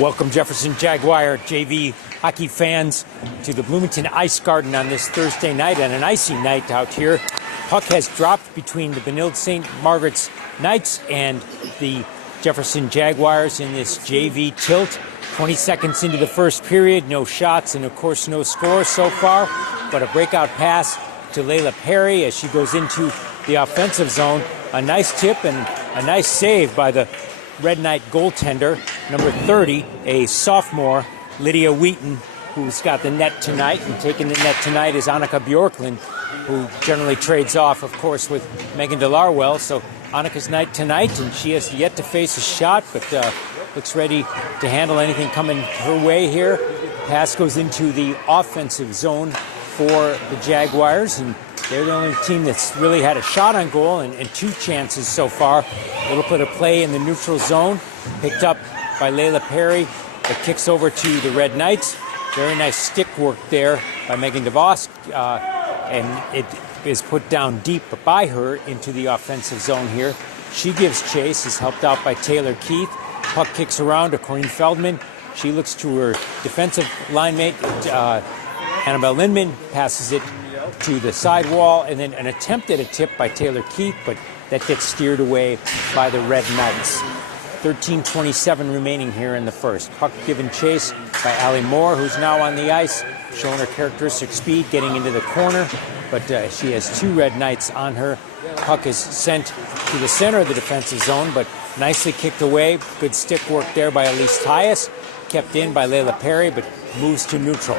Welcome, Jefferson Jaguar JV hockey fans, to the Bloomington Ice Garden on this Thursday night, and an icy night out here. Puck has dropped between the Benilde St. Margaret's Knights and the Jefferson Jaguars in this JV tilt. 20 seconds into the first period, no shots and, of course, no score so far, but a breakout pass to Layla Perry as she goes into the offensive zone. A nice tip and a nice save by the Red Knight goaltender, number 30, a sophomore, Lydia Wheaton, who's got the net tonight. And taking the net tonight is Annika Bjorklund, who generally trades off, of course, with Megan DeLarwell. So Annika's night tonight, and she has yet to face a shot, but looks ready to handle anything coming her way here. Pass goes into the offensive zone for the Jaguars, and they're the only team that's really had a shot on goal and two chances so far. A little bit of play in the neutral zone, picked up by Layla Perry. It kicks over to the Red Knights. Very nice stick work there by Megan DeVos, and it is put down deep by her into the offensive zone here. She gives chase, is helped out by Taylor Keith. Puck kicks around to Corinne Feldman. She looks to her defensive line mate, Annabelle Lindman, passes it to the sidewall, and then an attempt at a tip by Taylor Keith, but that gets steered away by the Red Knights. 13:27 remaining here in the first. Puck given chase by Allie Moore, who's now on the ice, showing her characteristic speed, getting into the corner, but she has two Red Knights on her. Puck is sent to the center of the defensive zone, but nicely kicked away. Good stick work there by Elise Tyus, kept in by Layla Perry, but moves to neutral.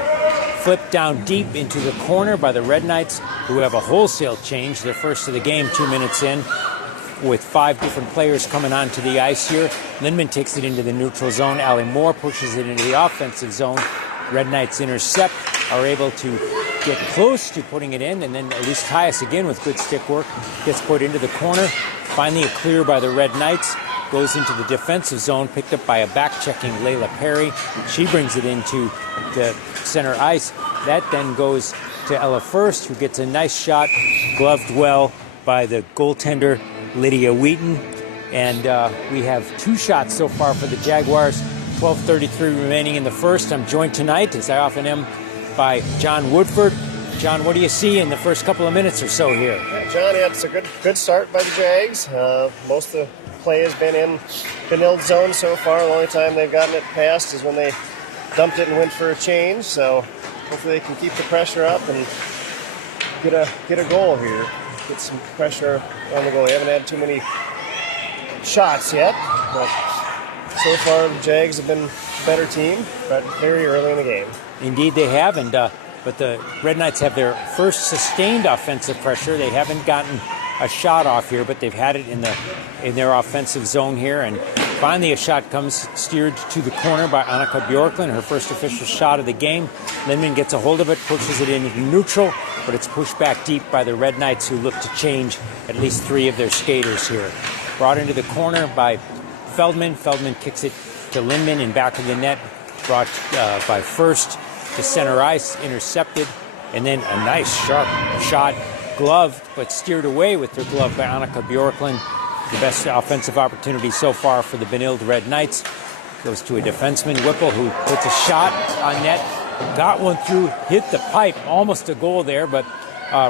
Flipped down deep into the corner by the Red Knights, who have a wholesale change, their first of the game, 2 minutes in, with 5 different players coming onto the ice here. Lindman takes it into the neutral zone. Allie Moore pushes it into the offensive zone. Red Knights intercept, are able to get close to putting it in, and then Elise Tyus again with good stick work gets put into the corner. Finally a clear by the Red Knights, goes into the defensive zone, picked up by a back-checking Layla Perry. She brings it into the center ice. That then goes to Ella First, who gets a nice shot, gloved well by the goaltender Lydia Wheaton. And we have 2 shots so far for the Jaguars. 12:33 remaining in the first. I'm joined tonight, as I often am, by John Woodford. John, what do you see in the first couple of minutes or so here? John, yeah, it's a good start by the Jags. Most of the play has been in Benilde zone so far. The only time they've gotten it past is when they dumped it and went for a change. So hopefully they can keep the pressure up and get a goal here. Get some pressure on the goal. They haven't had too many shots yet, but so far the Jags have been a better team, but very early in the game. Indeed they have, and but the Red Knights have their first sustained offensive pressure. They haven't gotten a shot off here, but they've had it in their offensive zone here. And finally a shot comes steered to the corner by Annika Bjorklund, her first official shot of the game. Lindman gets a hold of it, pushes it into neutral, but it's pushed back deep by the Red Knights, who look to change at least 3 of their skaters here. Brought into the corner by Feldman. Feldman kicks it to Lindman in back of the net, brought by First to center ice, intercepted, and then a nice sharp shot, gloved, but steered away with her glove by Annika Bjorklund. The best offensive opportunity so far for the Benilde Red Knights. Goes to a defenseman, Whipple, who puts a shot on net, got one through, hit the pipe, almost a goal there, but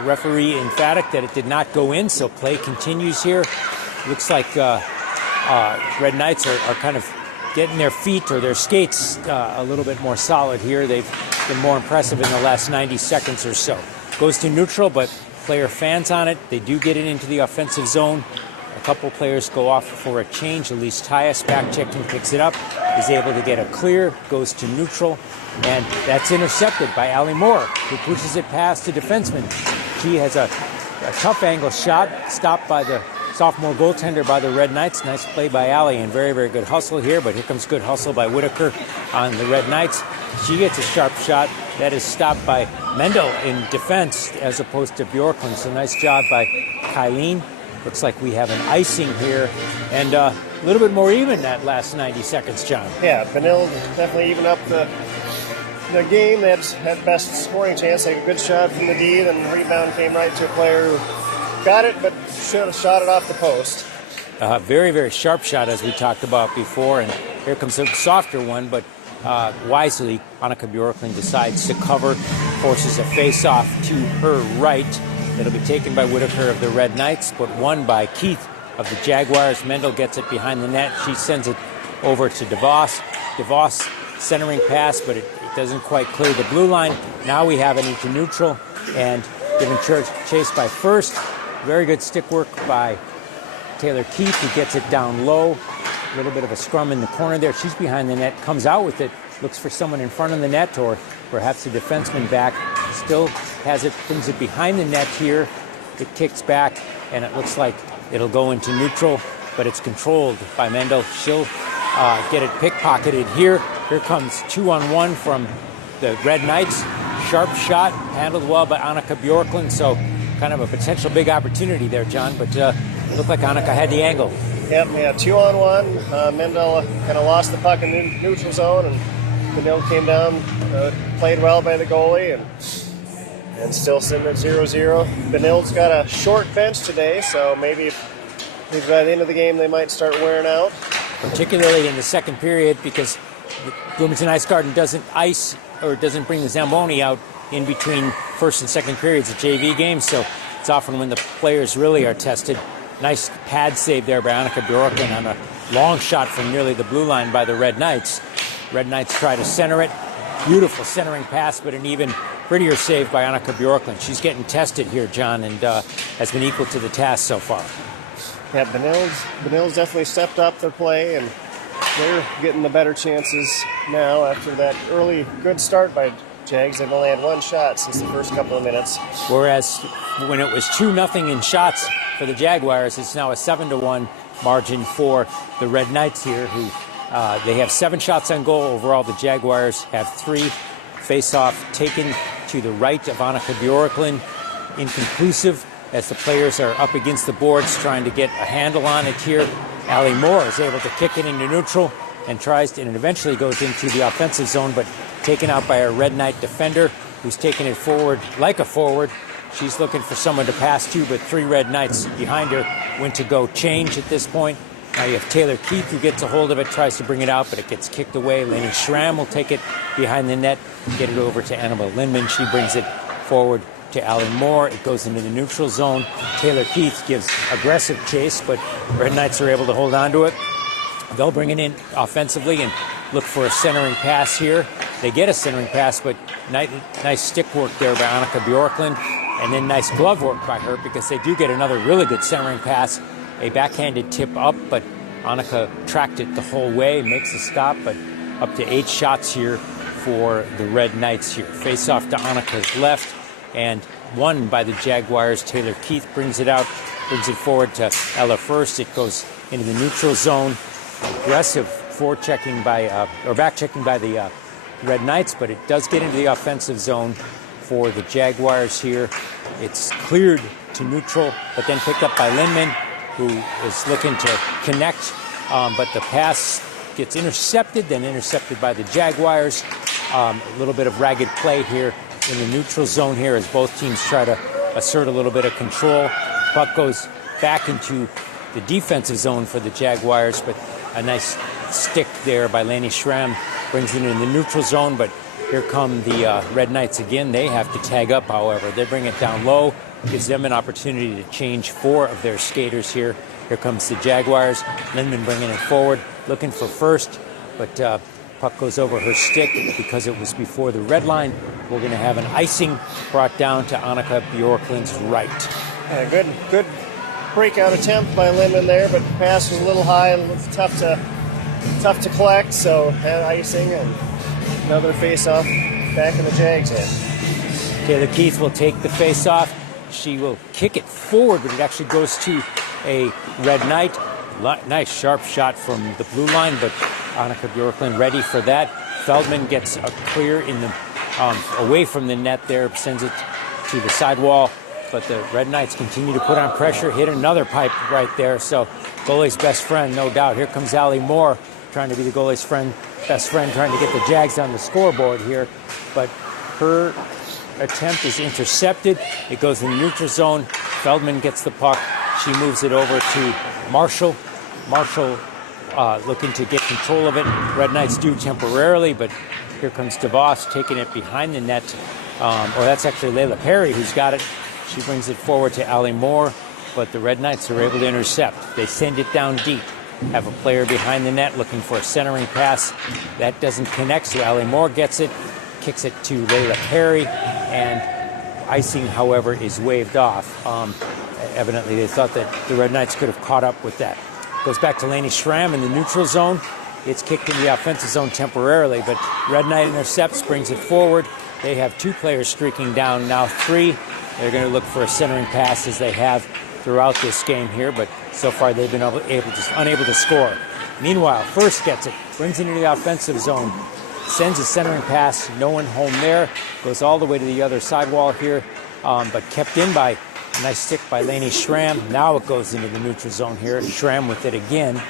referee emphatic that it did not go in, so play continues here. Looks like Red Knights are kind of getting their feet or their skates a little bit more solid here. They've been more impressive in the last 90 seconds or so. Goes to neutral, but player fans on it. They do get it into the offensive zone. A couple players go off for a change. Elise Tyus, back-checking, picks it up, is able to get a clear, goes to neutral, and that's intercepted by Allie Moore, who pushes it past the defenseman. She has a tough angle shot, stopped by the sophomore goaltender by the Red Knights. Nice play by Allie, and very, very good hustle here, but here comes good hustle by Whitaker on the Red Knights. She gets a sharp shot. That is stopped by Mendel in defense as opposed to Bjorklund. So nice job by Kylene. Looks like we have an icing here, and a little bit more even that last 90 seconds, John. Yeah, Benilde definitely even up the game. They had best scoring chance. They had a good shot from the D, then the rebound came right to a player who got it, but should have shot it off the post. Very, very sharp shot, as we talked about before. And here comes a softer one, but wisely, Annika Bjorklund decides to cover, forces a face-off to her right. It'll be taken by Whitaker of the Red Knights, but won by Keith of the Jaguars. Mendel gets it behind the net. She sends it over to DeVos. DeVos centering pass, but it doesn't quite clear the blue line. Now we have it into neutral and given chase by first. Very good stick work by Taylor Keith, who gets it down low. A little bit of a scrum in the corner there. She's behind the net, comes out with it, looks for someone in front of the net or perhaps a defenseman back. Still has it, brings it behind the net here. It kicks back, and it looks like it'll go into neutral, but it's controlled by Mendel. She'll get it pickpocketed here. Here comes 2-on-1 from the Red Knights. Sharp shot, handled well by Annika Bjorklund, so kind of a potential big opportunity there, John, but looked like Annika had the angle. Yep, yeah, 2-on-1. Mendel kind of lost the puck in the neutral zone, and Benilde came down, played well by the goalie, and still sitting at 0-0. Benilde's got a short bench today, so maybe by the end of the game they might start wearing out. Particularly in the second period, because Bloomington Ice Garden doesn't bring the Zamboni out in between first and second periods of JV games, so it's often when the players really are tested. Nice pad save there by Annika Bjorklund on a long shot from nearly the blue line by the Red Knights. Red Knights try to center it. Beautiful centering pass, but an even prettier save by Annika Bjorklund. She's getting tested here, John, and has been equal to the task so far. Yeah, Benilde's definitely stepped up their play, and they're getting the better chances now after that early good start by Jags. They've only had one shot since the first couple of minutes. Whereas when it was 2-0 in shots for the Jaguars, it's now a 7-1 margin for the Red Knights here, who they have 7 shots on goal. Overall, the Jaguars have 3. Face-off taken to the right of Annika Bjorklund. Inconclusive as the players are up against the boards trying to get a handle on it here. Allie Moore is able to kick it into neutral and it eventually goes into the offensive zone, but taken out by a Red Knight defender who's taking it forward like a forward. She's looking for someone to pass to, but 3 Red Knights behind her went to go change at this point. Now you have Taylor Keith, who gets a hold of it, tries to bring it out, but it gets kicked away. Lenny Schramm will take it behind the net, get it over to Annabelle Lindman. She brings it forward to Allie Moore. It goes into the neutral zone. Taylor Keith gives aggressive chase, but Red Knights are able to hold on to it. They'll bring it in offensively and look for a centering pass here. They get a centering pass, but nice stick work there by Annika Bjorklund, and then nice glove work by her, because they do get another really good centering pass. A backhanded tip up, but Annika tracked it the whole way, makes a stop, but up to 8 shots here for the Red Knights here. Face off to Annika's left, and won by the Jaguars. Taylor Keith brings it out, brings it forward to Ella first. It goes into the neutral zone. Aggressive forechecking or back-checking by the Red Knights, but it does get into the offensive zone for the Jaguars here. It's cleared to neutral, but then picked up by Lindman, who is looking to connect, but the pass gets intercepted, then intercepted by the Jaguars. A little bit of ragged play here in the neutral zone here as both teams try to assert a little bit of control. Puck goes back into the defensive zone for the Jaguars, but a nice stick there by Lenny Schramm brings it in the neutral zone, but here come the Red Knights again. They have to tag up, however. They bring it down low, gives them an opportunity to change 4 of their skaters here. Here comes the Jaguars. Lindman bringing it forward, looking for first, but puck goes over her stick because it was before the red line. We're going to have an icing brought down to Annika Bjorklund's right. Good breakout attempt by Lindman there, but the pass was a little high and it was tough to collect, so had icing and another face-off back in the Jags' end. Taylor Keith will take the face-off. She will kick it forward, but it actually goes to a Red Knight. Nice sharp shot from the blue line, but Annika Bjorklund ready for that. Feldman gets a clear in the away from the net there, sends it to the sidewall, but the Red Knights continue to put on pressure, hit another pipe right there. So goalie's best friend, no doubt. Here comes Allie Moore, trying to be the goalie's friend best friend trying to get the Jags on the scoreboard here, but her attempt is intercepted. It goes in the neutral zone. Feldman gets the puck. She moves it over to Marshall. Marshall looking to get control of it. Red Knights do temporarily, but here comes DeVos taking it behind the net. Or that's actually Layla Perry who's got it. She brings it forward to Allie Moore, but the Red Knights are able to intercept. They send it down deep. Have a player behind the net looking for a centering pass. That doesn't connect, so Allie Moore gets it, kicks it to Layla Perry, and icing, however, is waved off. Evidently, they thought that the Red Knights could have caught up with that. Goes back to Lainey Schramm in the neutral zone. It's kicked in the offensive zone temporarily, but Red Knight intercepts, brings it forward. They have 2 players streaking down, now 3. They're going to look for a centering pass as they have throughout this game here, but so far they've been unable to score. Meanwhile, First gets it, brings it into the offensive zone, sends a centering pass, no one home there, goes all the way to the other sidewall here, but kept in by a nice stick by Lainey Schramm. Now it goes into the neutral zone here. Schramm with it again.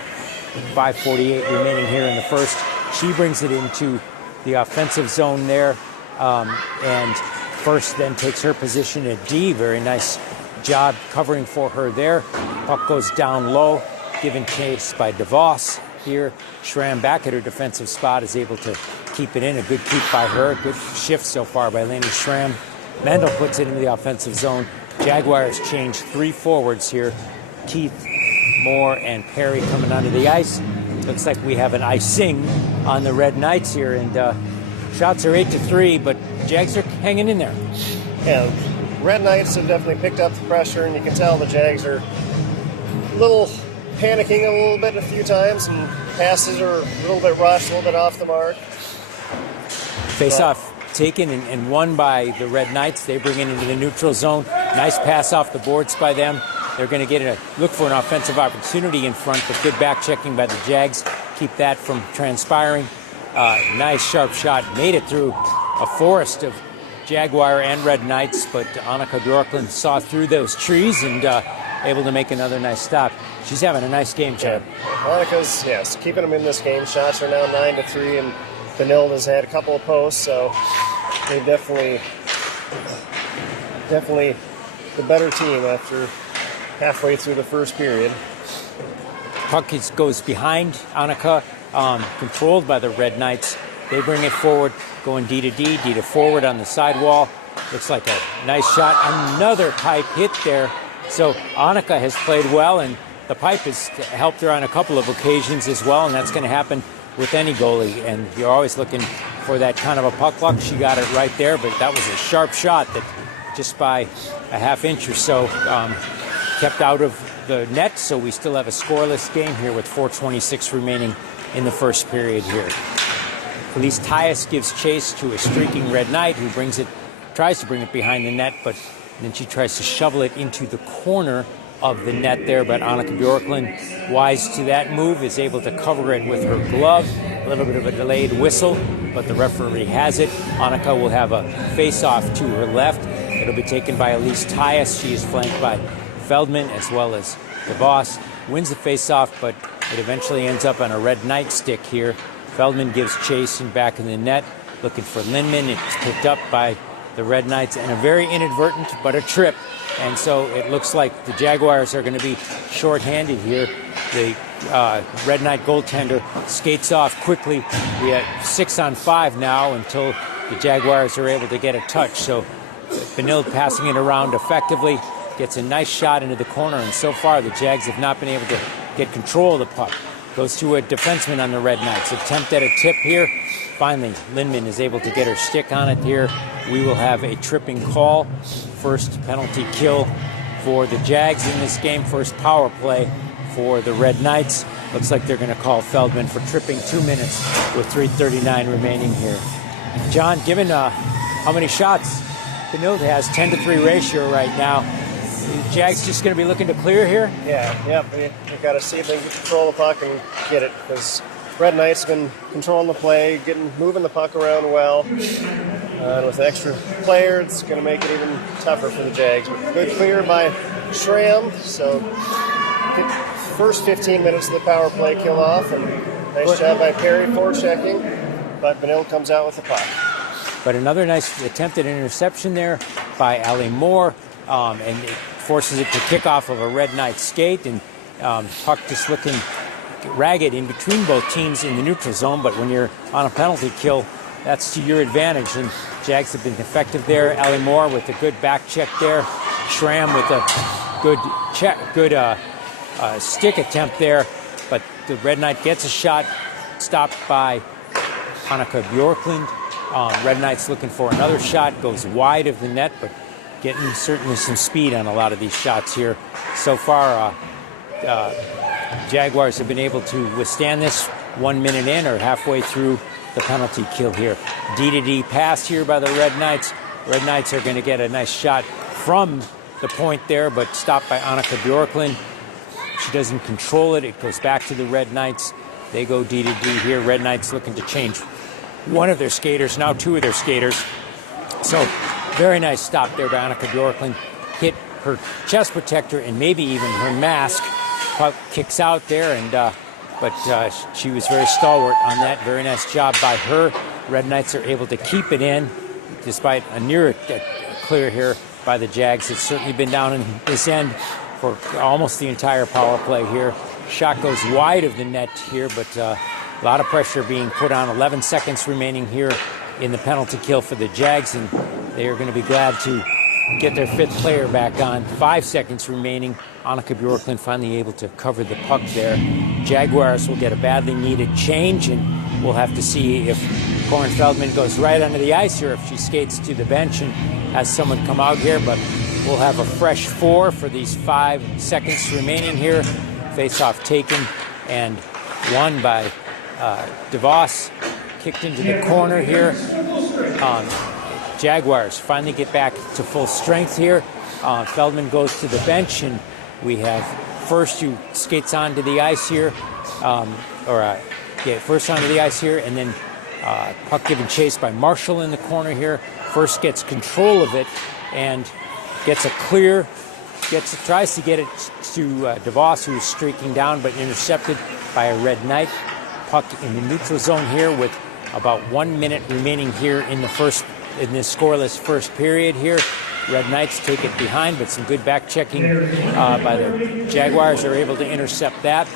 5:48 remaining here in the first. She brings it into the offensive zone there, and First then takes her position at D. Very nice job covering for her there. Puck goes down low, given chase by DeVos here. Schramm back at her defensive spot is able to keep it in. A good keep by her. Good shift so far by Lainey Schramm. Mendel puts it into the offensive zone. Jaguars change 3 forwards here. Keith, Moore, and Perry coming onto the ice. Looks like we have an icing on the Red Knights here, and shots are 8-3, but Jags are hanging in there. Yeah, Red Knights have definitely picked up the pressure, and you can tell the Jags are a little panicking a little bit a few times, and passes are a little bit rushed, a little bit off the mark. Face-off taken and won by the Red Knights. They bring it into the neutral zone. Nice pass off the boards by them. They're going to look for an offensive opportunity in front, but good back checking by the Jags. Keep that from transpiring. Nice sharp shot. Made it through a forest of Jaguar and Red Knights, but Annika Bjorklund saw through those trees and able to make another nice stop. She's having a nice game, Chad. Yeah. Annika's, keeping them in this game. Shots are now 9-3, and Benilde has had a couple of posts, so they definitely the better team after halfway through the first period. Puck goes behind Annika, controlled by the Red Knights. They bring it forward, going D to D, D to forward on the sidewall. Looks like a nice shot. Another pipe hit there. So Annika has played well, and the pipe has helped her on a couple of occasions as well, and that's going to happen with any goalie. And you're always looking for that kind of a puck luck. She got it right there, but that was a sharp shot that just by a half inch or so kept out of the net. So we still have a scoreless game here with 4:26 remaining in the first period here. Felice Tyus gives chase to a streaking Red Knight who tries to bring it behind the net, but then she tries to shovel it into the corner of the net there. But Annika Bjorklund, wise to that move, is able to cover it with her glove. A little bit of a delayed whistle, but the referee has it. Annika will have a face-off to her left. It'll be taken by Elise Tyus. She is flanked by Feldman as well as DeVos. Wins the face-off, but it eventually ends up on a Red Knight stick here. Feldman gives chase and back in the net, looking for Lindman. It's picked up by the Red Knights, and a very inadvertent, but a trip. And so it looks like the Jaguars are going to be shorthanded here. The Red Knight goaltender skates off quickly. We have 6-on-5 now until the Jaguars are able to get a touch. So Benilde passing it around effectively, gets a nice shot into the corner, and so far the Jags have not been able to get control of the puck. Goes to a defenseman on the Red Knights. Attempt at a tip here. Finally, Lindman is able to get her stick on it here. We will have a tripping call. First penalty kill for the Jags in this game. First power play for the Red Knights. Looks like they're going to call Feldman for tripping 2 minutes with 3:39 remaining here. John, given how many shots Benilde has, 10-3 ratio right now, the Jags just going to be looking to clear here? We've got to see if they can get control of the puck and get it, because Red Knights have been controlling the play, moving the puck around well. And with an extra player, it's going to make it even tougher for the Jags. But good clear by Schramm. So first 15 minutes of the power play kill off, and Nice job by Perry forechecking, but Benilde comes out with the puck. But another nice attempted interception there by Ali Moore, and it forces it to kick off of a Red Knight skate, and puck just looking ragged in between both teams in the neutral zone. But when you're on a penalty kill, that's to your advantage, and Jags have been effective there. Ali Moore with a good back check there. Schramm with a good stick attempt there, but the Red Knight gets a shot stopped by Annika Bjorklund. Red Knight's looking for another shot, goes wide of the net, but getting certainly some speed on a lot of these shots here. So far, Jaguars have been able to withstand this 1 minute in or halfway through the penalty kill here. D-to-D pass here by the Red Knights. Red Knights are going to get a nice shot from the point there, but stopped by Annika Bjorklund. She doesn't control it. It goes back to the Red Knights. They go D-to-D here. Red Knights looking to change one of their skaters, now two of their skaters. So very nice stop there by Annika Bjorklund. Hit her chest protector and maybe even her mask. Puck kicks out there, and but she was very stalwart on that. Very nice job by her. Red Knights are able to keep it in despite a near clear here by the Jags. It's certainly been down in this end for almost the entire power play here. Shot goes wide of the net here, but a lot of pressure being put on. 11 seconds remaining here in the penalty kill for the Jags, and they are going to be glad to get their fifth player back on. 5 seconds remaining. Annika Bjorklund finally able to cover the puck there. Jaguars will get a badly needed change, and we'll have to see if Corin Feldman goes right under the ice or if she skates to the bench and has someone come out here, but we'll have a fresh 4 for these 5 seconds remaining here. Face-off taken and won by DeVos. Kicked into the corner here. Jaguars finally get back to full strength here. Feldman goes to the bench, and we have First who skates onto the ice here, first onto the ice here, and then puck given chase by Marshall in the corner here. First gets control of it and gets a clear, tries to get it to DeVos, who's streaking down, but intercepted by a Red Knight. Puck in the neutral zone here with about 1 minute remaining here in this scoreless first period here. Red Knights take it behind, but some good back checking by the Jaguars are able to intercept that.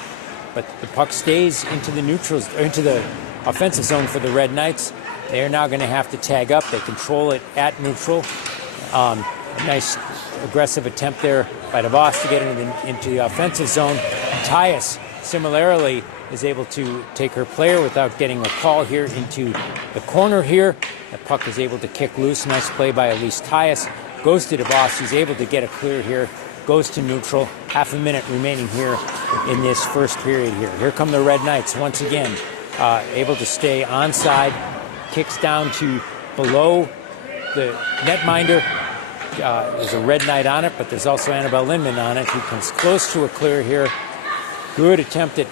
But the puck stays into the offensive zone for the Red Knights. They are now going to have to tag up. They control it at neutral. Nice aggressive attempt there by DeVos to get into the offensive zone. Tyus similarly is able to take her player without getting a call here into the corner here. The puck is able to kick loose. Nice play by Elise Tyus. Goes to DeVos. He's able to get a clear here. Goes to neutral. Half a minute remaining here in this first period here. Here come the Red Knights once again. Able to stay onside. Kicks down to below the netminder. There's a Red Knight on it, but there's also Annabelle Lindman on it, who comes close to a clear here. Good attempt at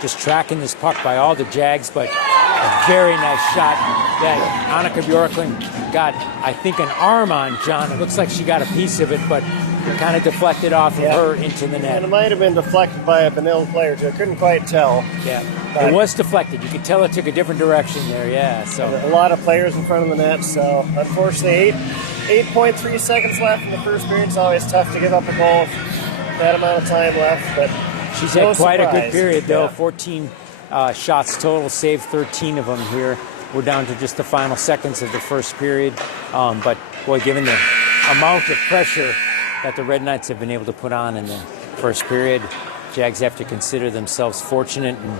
just tracking this puck by all the Jags, but a very nice shot that Annika Bjorklund got, I think, an arm on, John. It looks like she got a piece of it, but it kind of deflected off of her into the net. And it might have been deflected by a Benilde player, too. I couldn't quite tell. Yeah, it was deflected. You could tell it took a different direction there, yeah. So a lot of players in front of the net, so unfortunately 8.3 seconds left in the first period. It's always tough to give up a goal with that amount of time left, but she's had quite a good period, though. Yeah. 14 shots total, saved 13 of them here. We're down to just the final seconds of the first period. But, boy, given the amount of pressure that the Red Knights have been able to put on in the first period, Jags have to consider themselves fortunate in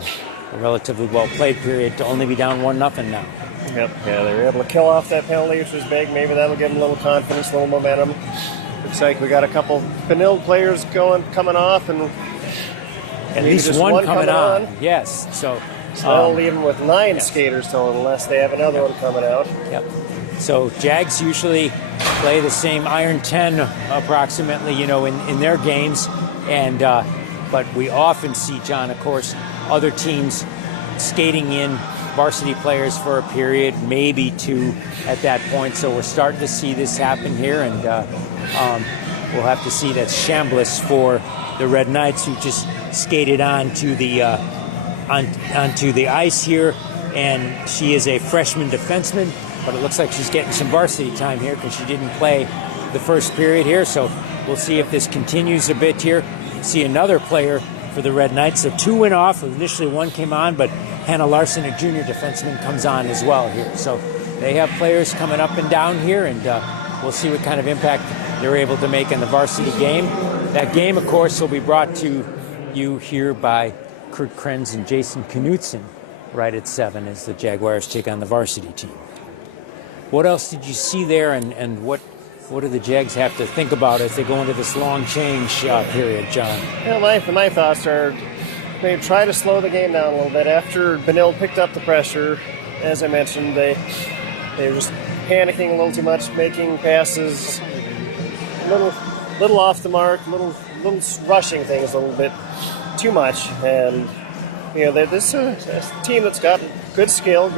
a relatively well-played period to only be down 1-0 now. Yep, yeah, they were able to kill off that penalty, which was big. Maybe that'll give them a little confidence, a little momentum. Looks like we got a couple Benilde players coming off, and at least one coming on. Yes, so that'll leave them with 9 skaters total, unless they have another one coming out. Yep. So Jags usually play the same Iron 10 approximately, in their games, and but we often see, John, of course, other teams skating in varsity players for a period, maybe 2 at that point. So we're starting to see this happen here, and we'll have to see. That's Chambliss for the Red Knights, who just skated on to the onto the ice here, and she is a freshman defenseman, but it looks like she's getting some varsity time here because she didn't play the first period here. So we'll see if this continues a bit here. See another player for the Red Knights. So 2 went off. Initially 1 came on, but Hannah Larson, a junior defenseman, comes on as well here. So they have players coming up and down here, and we'll see what kind of impact they're able to make in the varsity game. That game, of course, will be brought to you here by Kurt Krenz and Jason Knutson right at 7 as the Jaguars take on the varsity team. What else did you see there, and what do the Jags have to think about as they go into this long change period, John? Yeah, my thoughts are they try to slow the game down a little bit. After Benilde picked up the pressure, as I mentioned, they were just panicking a little too much, making passes a little off the mark, little rushing things a little bit too much. And this is a team that's got good skill,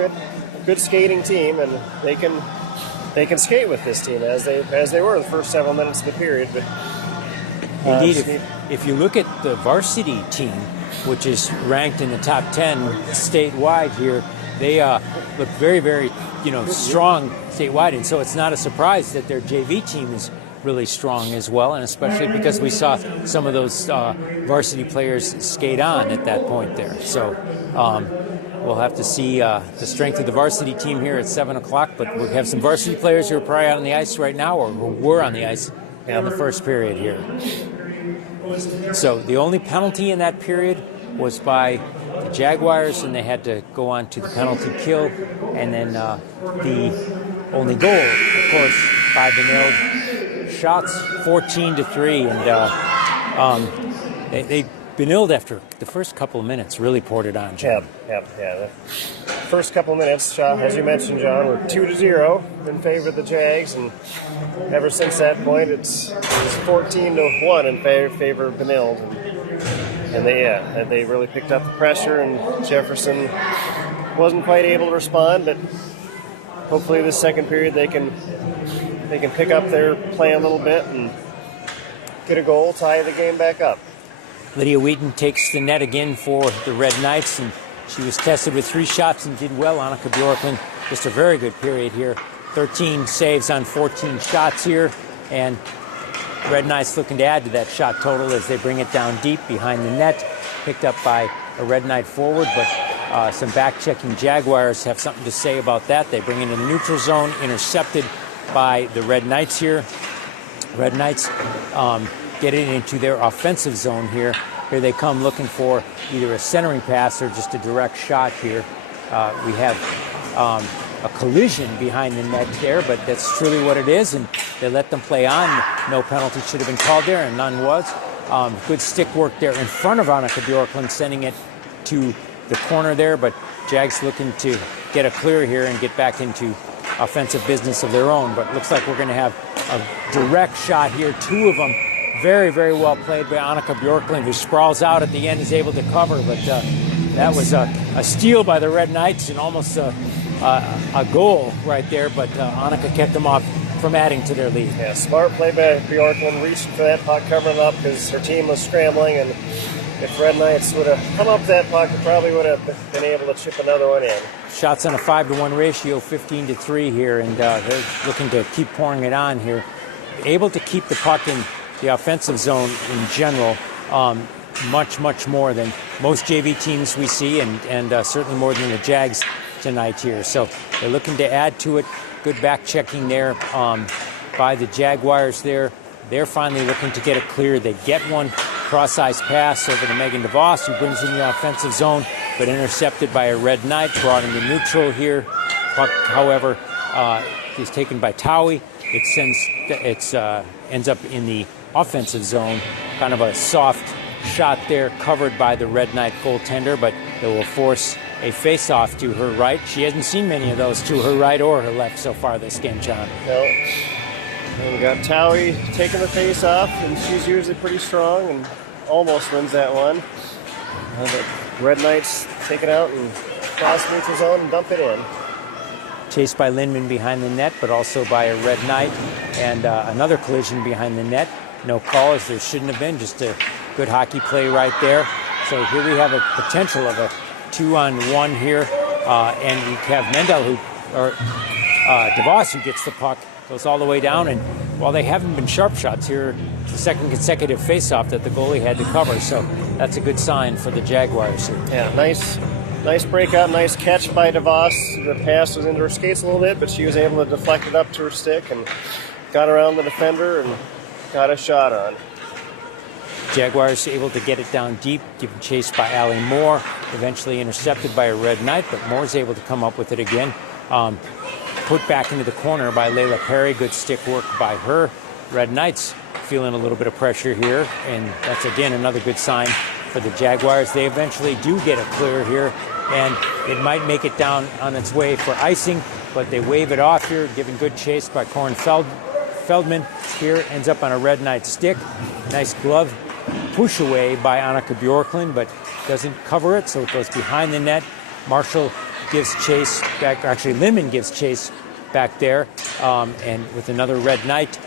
good skating team, and they can skate with this team as they were the first several minutes of the period. But indeed, if you look at the varsity team, which is ranked in the top 10 statewide here, they look very, very strong statewide, and so it's not a surprise that their JV team is really strong as well, and especially because we saw some of those varsity players skate on at that point there. So we'll have to see the strength of the varsity team here at 7 o'clock, but we have some varsity players who are probably out on the ice right now, or who were on the ice in the first period here. So the only penalty in that period was by the Jaguars, and they had to go on to the penalty kill. And then the only goal, of course, by Benilde. Shots 14-3, and they Benilde, after the first couple of minutes, really poured it on, John. Yeah. The first couple of minutes, as you mentioned, John, were 2-0 in favor of the Jags, and ever since that point, it's 14-1 in favor of Benilde. And they really picked up the pressure, and Jefferson wasn't quite able to respond, but hopefully this second period they can pick up their play a little bit and get a goal, tie the game back up. Lydia Wheaton takes the net again for the Red Knights, and she was tested with 3 shots and did well. Annika Bjorklund, just a very good period here. 13 saves on 14 shots here, and Red Knights looking to add to that shot total as they bring it down deep behind the net. Picked up by a Red Knight forward, but some back-checking Jaguars have something to say about that. They bring it in the neutral zone, intercepted by the Red Knights here. Red Knights get it into their offensive zone here. Here they come looking for either a centering pass or just a direct shot here. We have a collision behind the net there, but that's truly what it is, and they let them play on. No penalty should have been called there, and none was. Good stick work there in front of Annika Bjorklund, sending it to the corner there, but Jags looking to get a clear here and get back into offensive business of their own. But looks like we're going to have a direct shot here, 2 of them. Very, very well played by Annika Bjorklund, who sprawls out at the end, is able to cover, but that was a steal by the Red Knights and almost a goal right there, but Annika kept them off from adding to their lead. Yeah, smart play by Bjorklund, reaching for that puck, covering up because her team was scrambling, and if Red Knights would have come up to that puck, they probably would have been able to chip another one in. Shots on a 5-1 ratio, 15-3 here, and they're looking to keep pouring it on here. Able to keep the puck in the offensive zone in general, much more than most JV teams we see, and certainly more than the Jags tonight here. So they're looking to add to it. Good back checking there by the Jaguars there. They're finally looking to get it clear. They get one cross-ice pass over to Megan DeVos, who brings in the offensive zone, but intercepted by a Red Knight, brought into neutral here. Puck, however, is taken by Towie. It ends up in the offensive zone. Kind of a soft shot there, covered by the Red Knight goaltender, but it will force a face-off to her right. She hasn't seen many of those to her right or her left so far this game, John. No. And we got Towie taking the face-off, and she's usually pretty strong and almost wins that one. The Red Knights take it out and cross the neutral zone and dump it in. Chased by Lindman behind the net, but also by a Red Knight, and another collision behind the net. No call, as there shouldn't have been, just a good hockey play right there. So here we have a potential of a 2-on-1 here, and we have Mendel DeVos who gets the puck, goes all the way down, and while they haven't been sharp shots here, it's the second consecutive faceoff that the goalie had to cover, so that's a good sign for the Jaguars here. Yeah, nice breakout, nice catch by DeVos. The pass was into her skates a little bit, but she was able to deflect it up to her stick and got around the defender and got a shot on. Jaguars able to get it down deep, given chase by Allie Moore, eventually intercepted by a Red Knight, but Moore's able to come up with it again. Put back into the corner by Layla Perry. Good stick work by her. Red Knights feeling a little bit of pressure here, and that's again another good sign for the Jaguars. They eventually do get a clear here, and it might make it down on its way for icing, but they wave it off here, given good chase by Corin Feldman. Here ends up on a Red Knight stick. Nice glove push away by Annika Bjorklund, but doesn't cover it, so it goes behind the net. Marshall gives chase back, actually Lindman gives chase back there, and with another Red Knight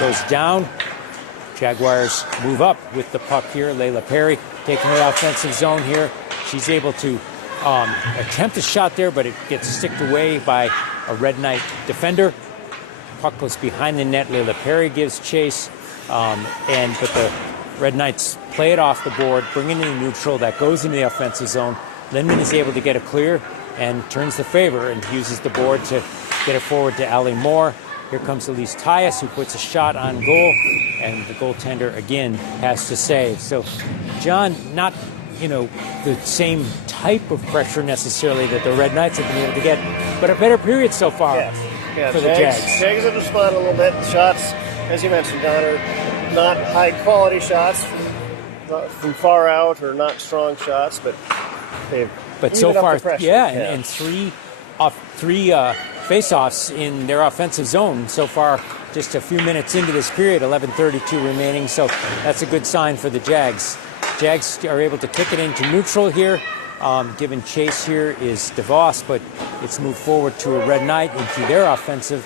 goes down. Jaguars move up with the puck here. Layla Perry taking the offensive zone here. She's able to attempt a shot there, but it gets sticked away by a Red Knight defender. Puck goes behind the net. Layla Perry gives chase, but the Red Knights play it off the board, bring it into neutral. That goes into the offensive zone. Lindman is able to get a clear and turns the favor and uses the board to get it forward to Allie Moore. Here comes Elise Tyus, who puts a shot on goal, and the goaltender again has to save. So, John, not the same type of pressure necessarily that the Red Knights have been able to get, but a better period so far for the Jags. Jags have responded a little bit. The shots, as you mentioned, Don, are not high-quality shots from far out or not strong shots, but they've so far, and three face-offs in their offensive zone so far. Just a few minutes into this period, 11:32 remaining. So that's a good sign for the Jags. Jags are able to kick it into neutral here. Given chase here is DeVos, but it's moved forward to a Red Knight into their offensive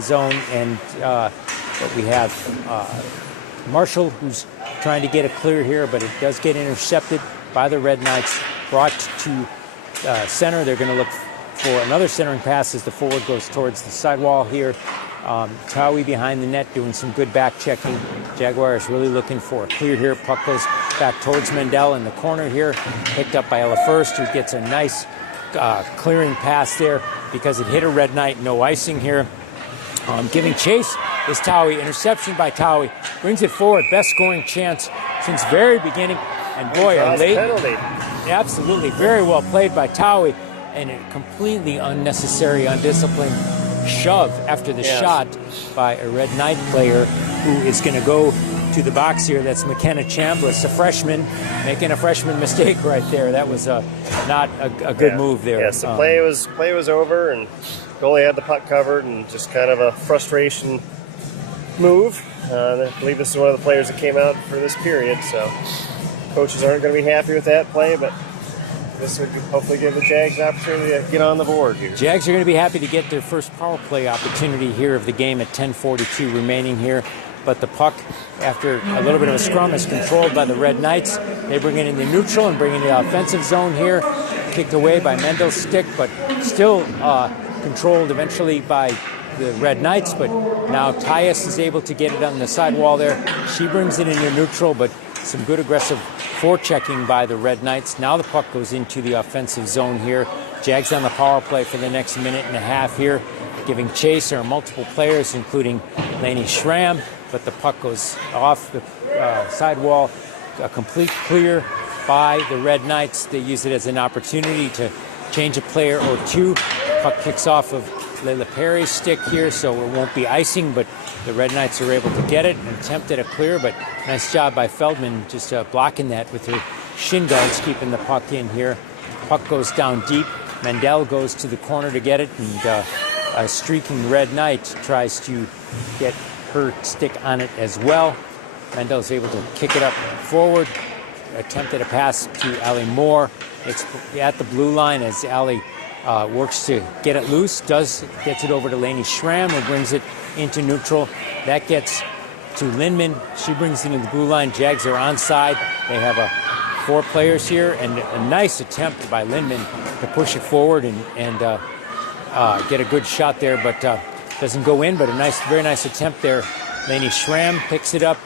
zone, and but we have Marshall, who's trying to get a clear here, but it does get intercepted by the Red Knights. Brought to center. They're going to look for another centering pass as the forward goes towards the sidewall here. Tawi behind the net doing some good back checking. Jaguars really looking for a clear here. Puck goes back towards Mendel in the corner here. Picked up by Ella First, who gets a nice clearing pass there because it hit a Red Knight. No icing here. Giving chase is Tawi. Interception by Tawi. Brings it forward. Best scoring chance since very beginning. And boy, a late penalty. Absolutely. Very well played by Tawi. And a completely unnecessary, undisciplined shove after the shot by a Red Knight player who is going to go to the box here. That's McKenna Chambliss, a freshman, making a freshman mistake right there. That was not a good move there. Yes, the play was over, and goalie had the puck covered, and just kind of a frustration move. I believe this is one of the players that came out for this period, so coaches aren't going to be happy with that play, but this would hopefully give the Jags an opportunity to get on the board here. Jags are going to be happy to get their first power play opportunity here of the game at 10:42 remaining here. But the puck, after a little bit of a scrum, is controlled by the Red Knights. They bring it in the neutral and bring it in the offensive zone here. Kicked away by Mendel's stick, but still controlled eventually by the Red Knights. But now Tyus is able to get it on the sidewall there. She brings it into neutral, but some good aggressive forechecking by the Red Knights. Now the puck goes into the offensive zone here. Jags on the power play for the next minute and a half here. Giving chase are multiple players, including Lainey Schramm, but the puck goes off the sidewall. A complete clear by the Red Knights. They use it as an opportunity to change a player or two. Puck kicks off of Layla Perry's stick here, so it won't be icing, but the Red Knights are able to get it and attempt at a clear, but nice job by Feldman just blocking that with her shin guards, keeping the puck in here. Puck goes down deep. Mendel goes to the corner to get it, and a streaking Red Knight tries to get her stick on it as well. Mendel's able to kick it up forward, attempted a pass to Allie Moore. It's at the blue line as Allie works to get it loose, gets it over to Lainey Schramm, who brings it into neutral. That gets to Lindman. She brings it into the blue line. Jags are onside. They have a 4 players here, and a nice attempt by Lindman to push it forward and get a good shot there, but doesn't go in, but a very nice attempt there. Laney Schramm picks it up.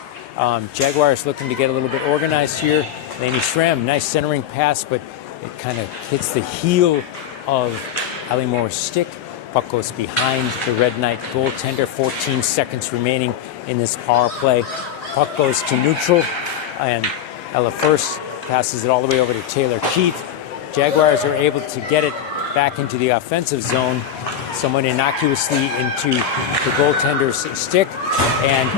Jaguars looking to get a little bit organized here. Laney Schramm, nice centering pass, but it kind of hits the heel of Ali Moore's stick. Puck goes behind the Red Knight goaltender. 14 seconds remaining in this power play. Puck goes to neutral, and Ella first passes it all the way over to Taylor Keith. Jaguars are able to get it back into the offensive zone, somewhat innocuously into the goaltender's stick, and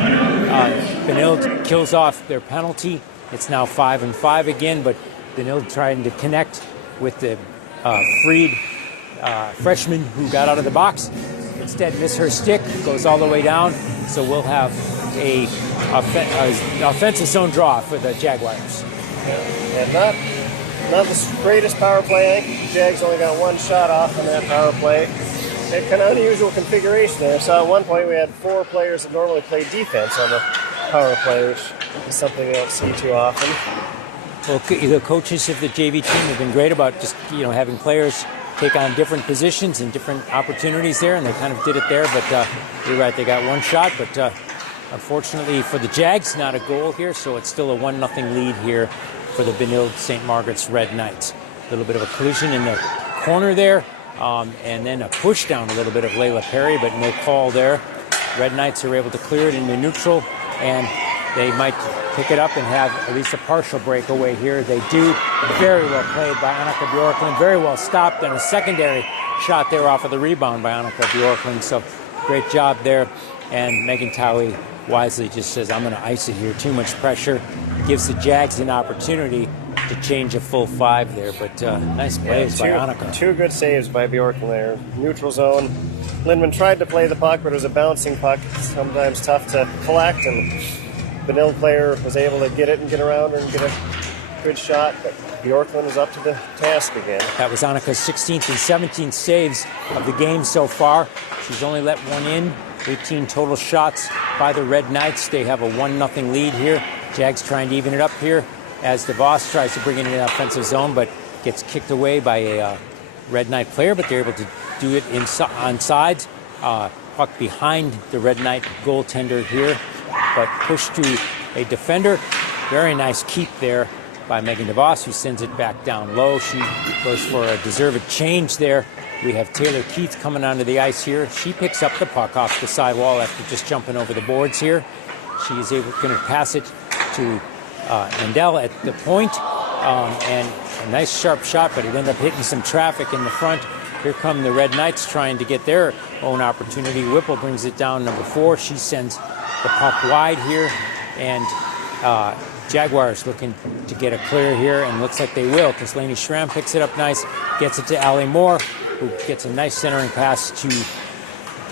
Benilde kills off their penalty. It's now 5-5 again, but Benilde trying to connect with the freed freshman who got out of the box. Instead, miss her stick, goes all the way down, so we'll have a offensive zone draw for the Jaguars. And not the greatest power play. I think the Jags only got 1 shot off on that power play. Had kind of unusual configuration there. So at one point we had 4 players that normally play defense on the power play, which is something you don't see too often. Well, the coaches of the JV team have been great about just having players take on different positions and different opportunities there, and they kind of did it there. But you're right, they got 1 shot, but unfortunately for the Jags, not a goal here, so it's still a 1-0 lead here for the Benilde St. Margaret's Red Knights. A little bit of a collision in the corner there, and then a push down a little bit of Layla Perry, but no call there. Red Knights are able to clear it into neutral, and they might pick it up and have at least a partial breakaway here. They do. Very well played by Annika Bjorklund. Very well stopped, and a secondary shot there off of the rebound by Annika Bjorklund. So great job there. And Megan Towie wisely just says, I'm going to ice it here. Too much pressure. Gives the Jags an opportunity to change a full 5 there. But nice plays by Annika. 2 good saves by Bjorklund there. Neutral zone. Lindman tried to play the puck, but it was a bouncing puck. Sometimes tough to collect, and the Benilde player was able to get it and get around her and get a good shot, but Bjorklund was up to the task again. That was Annika's 16th and 17th saves of the game so far. She's only let 1 in. 18 total shots by the Red Knights. They have a 1-0 lead here. Jags trying to even it up here as DeVos tries to bring it in the offensive zone, but gets kicked away by a Red Knight player, but they're able to do it on sides. Puck behind the Red Knight goaltender here, but pushed to a defender. Very nice keep there by Megan DeVos, who sends it back down low. She goes for a deserved change there. We have Taylor Keith coming onto the ice here. She picks up the puck off the sidewall after just jumping over the boards here. She is going to pass it to Mendel at the point, and a nice sharp shot, but it ended up hitting some traffic in the front. Here come the Red Knights trying to get their own opportunity. Whipple brings it down, number 4. She sends the puck wide here, and Jaguars looking to get a clear here, and looks like they will, because Laney Schramm picks it up nice, gets it to Ali Moore, who gets a nice centering pass to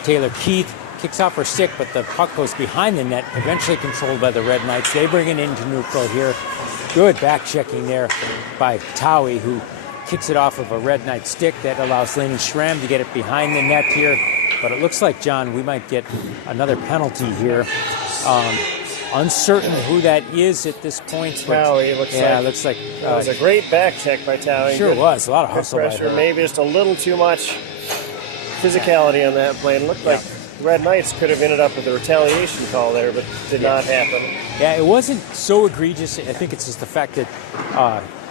Taylor Keith, kicks off her stick, but the puck goes behind the net, eventually controlled by the Red Knights. They bring it into neutral here. Good back checking there by Towie, who kicks it off of a Red Knight stick. That allows Laney Schramm to get it behind the net here. But it looks like, John, we might get another penalty here. Uncertain who that is at this point. Towie, looks like it was a great back check by Towie. Sure was. A lot of hustle by pressure, her. maybe just a little too much physicality on that play. It looked like Red Knights could have ended up with a retaliation call there, but did not happen. Yeah, it wasn't so egregious. I think it's just the fact that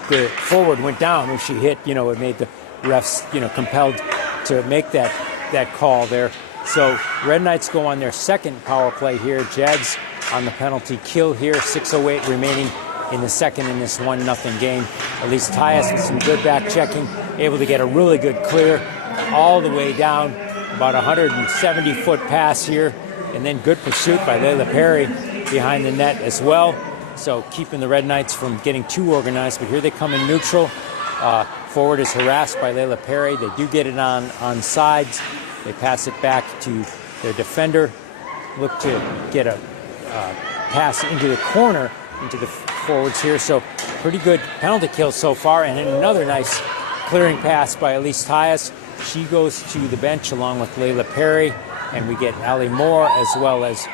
the forward went down when she hit. It made the refs, compelled to make that call there. So Red Knights go on their second power play here. Jags on the penalty kill here. 6:08 remaining in the second in this 1-0 game. Elise Tyus with some good back checking, able to get a really good clear all the way down. About 170-foot pass here, and then good pursuit by Layla Perry behind the net as well. So keeping the Red Knights from getting too organized, but here they come in neutral. Forward is harassed by Layla Perry. They do get it on sides. They pass it back to their defender. Look to get a pass into the corner, into the forwards here. So pretty good penalty kill so far, and then another nice clearing pass by Elise Tyus. She goes to the bench along with Layla Perry, and we get Ali Moore as well as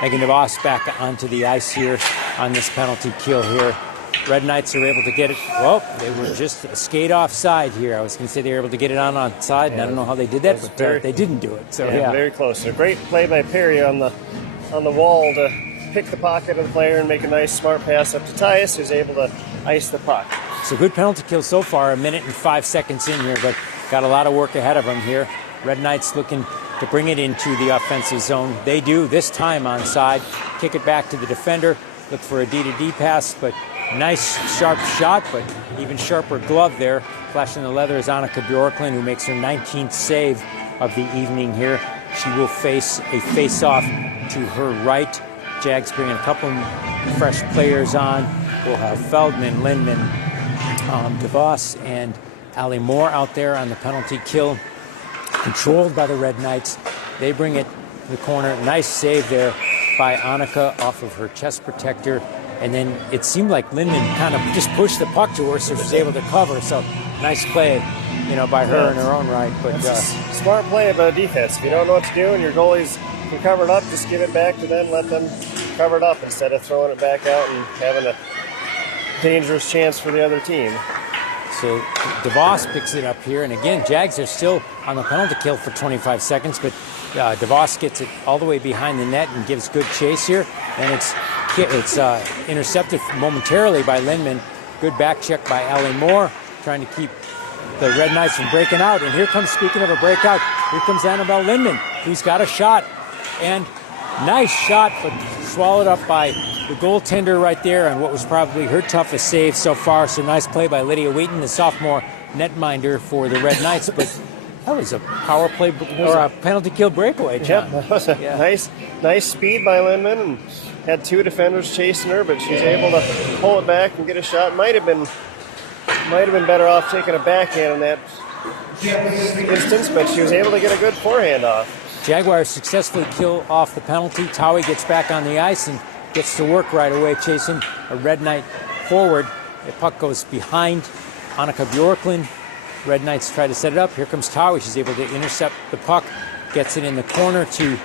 Megan DeVos back onto the ice here on this penalty kill here. Red Knights are able to get it. Well, they were just a skate offside here. I was going to say they were able to get it onside, and I don't know how they did that, but they didn't do it. So yeah, very close. A great play by Perry on the wall to pick the pocket of the player and make a nice smart pass up to Tyus, who's able to ice the puck. So good penalty kill so far, 1 minute and 5 seconds in here, but got a lot of work ahead of them here. Red Knights looking to bring it into the offensive zone. They do, this time onside. Kick it back to the defender, look for a D-to-D pass, but nice sharp shot, but even sharper glove there. Flashing the leather is Annika Bjorklund, who makes her 19th save of the evening here. She will face a face-off to her right. Jags bringing a couple fresh players on. We'll have Feldman, Lindman, DeVos, and Ali Moore out there on the penalty kill. Controlled by the Red Knights. They bring it to the corner. Nice save there by Annika off of her chest protector. And then it seemed like Lindman kind of just pushed the puck to her, so she was able to cover. So nice play, by her in her own right. But smart play about defense. If you don't know what to do and your goalies can cover it up, just give it back to them, let them cover it up instead of throwing it back out and having a dangerous chance for the other team. So DeVos picks it up here, and again, Jags are still on the penalty kill for 25 seconds, but DeVos gets it all the way behind the net and gives good chase here, and it's intercepted momentarily by Lindman. Good back check by Ali Moore, trying to keep the Red Knights from breaking out. And here comes, speaking of a breakout, here comes Annabelle Lindman, who's got a shot, and nice shot, but swallowed up by the goaltender right there on what was probably her toughest save so far. So nice play by Lydia Wheaton, the sophomore netminder for the Red Knights. But that was a power play or a penalty kill breakaway, John. Yep, that was a nice speed by Lindman, and had two defenders chasing her, but she's able to pull it back and get a shot. Might have been better off taking a backhand in that instance, but she was able to get a good forehand off. Jaguars successfully kill off the penalty. Tawi gets back on the ice and gets to work right away, chasing a Red Knight forward. The puck goes behind Annika Bjorklund. Red Knights try to set it up. Here comes Tawi. She's able to intercept the puck, gets it in the corner to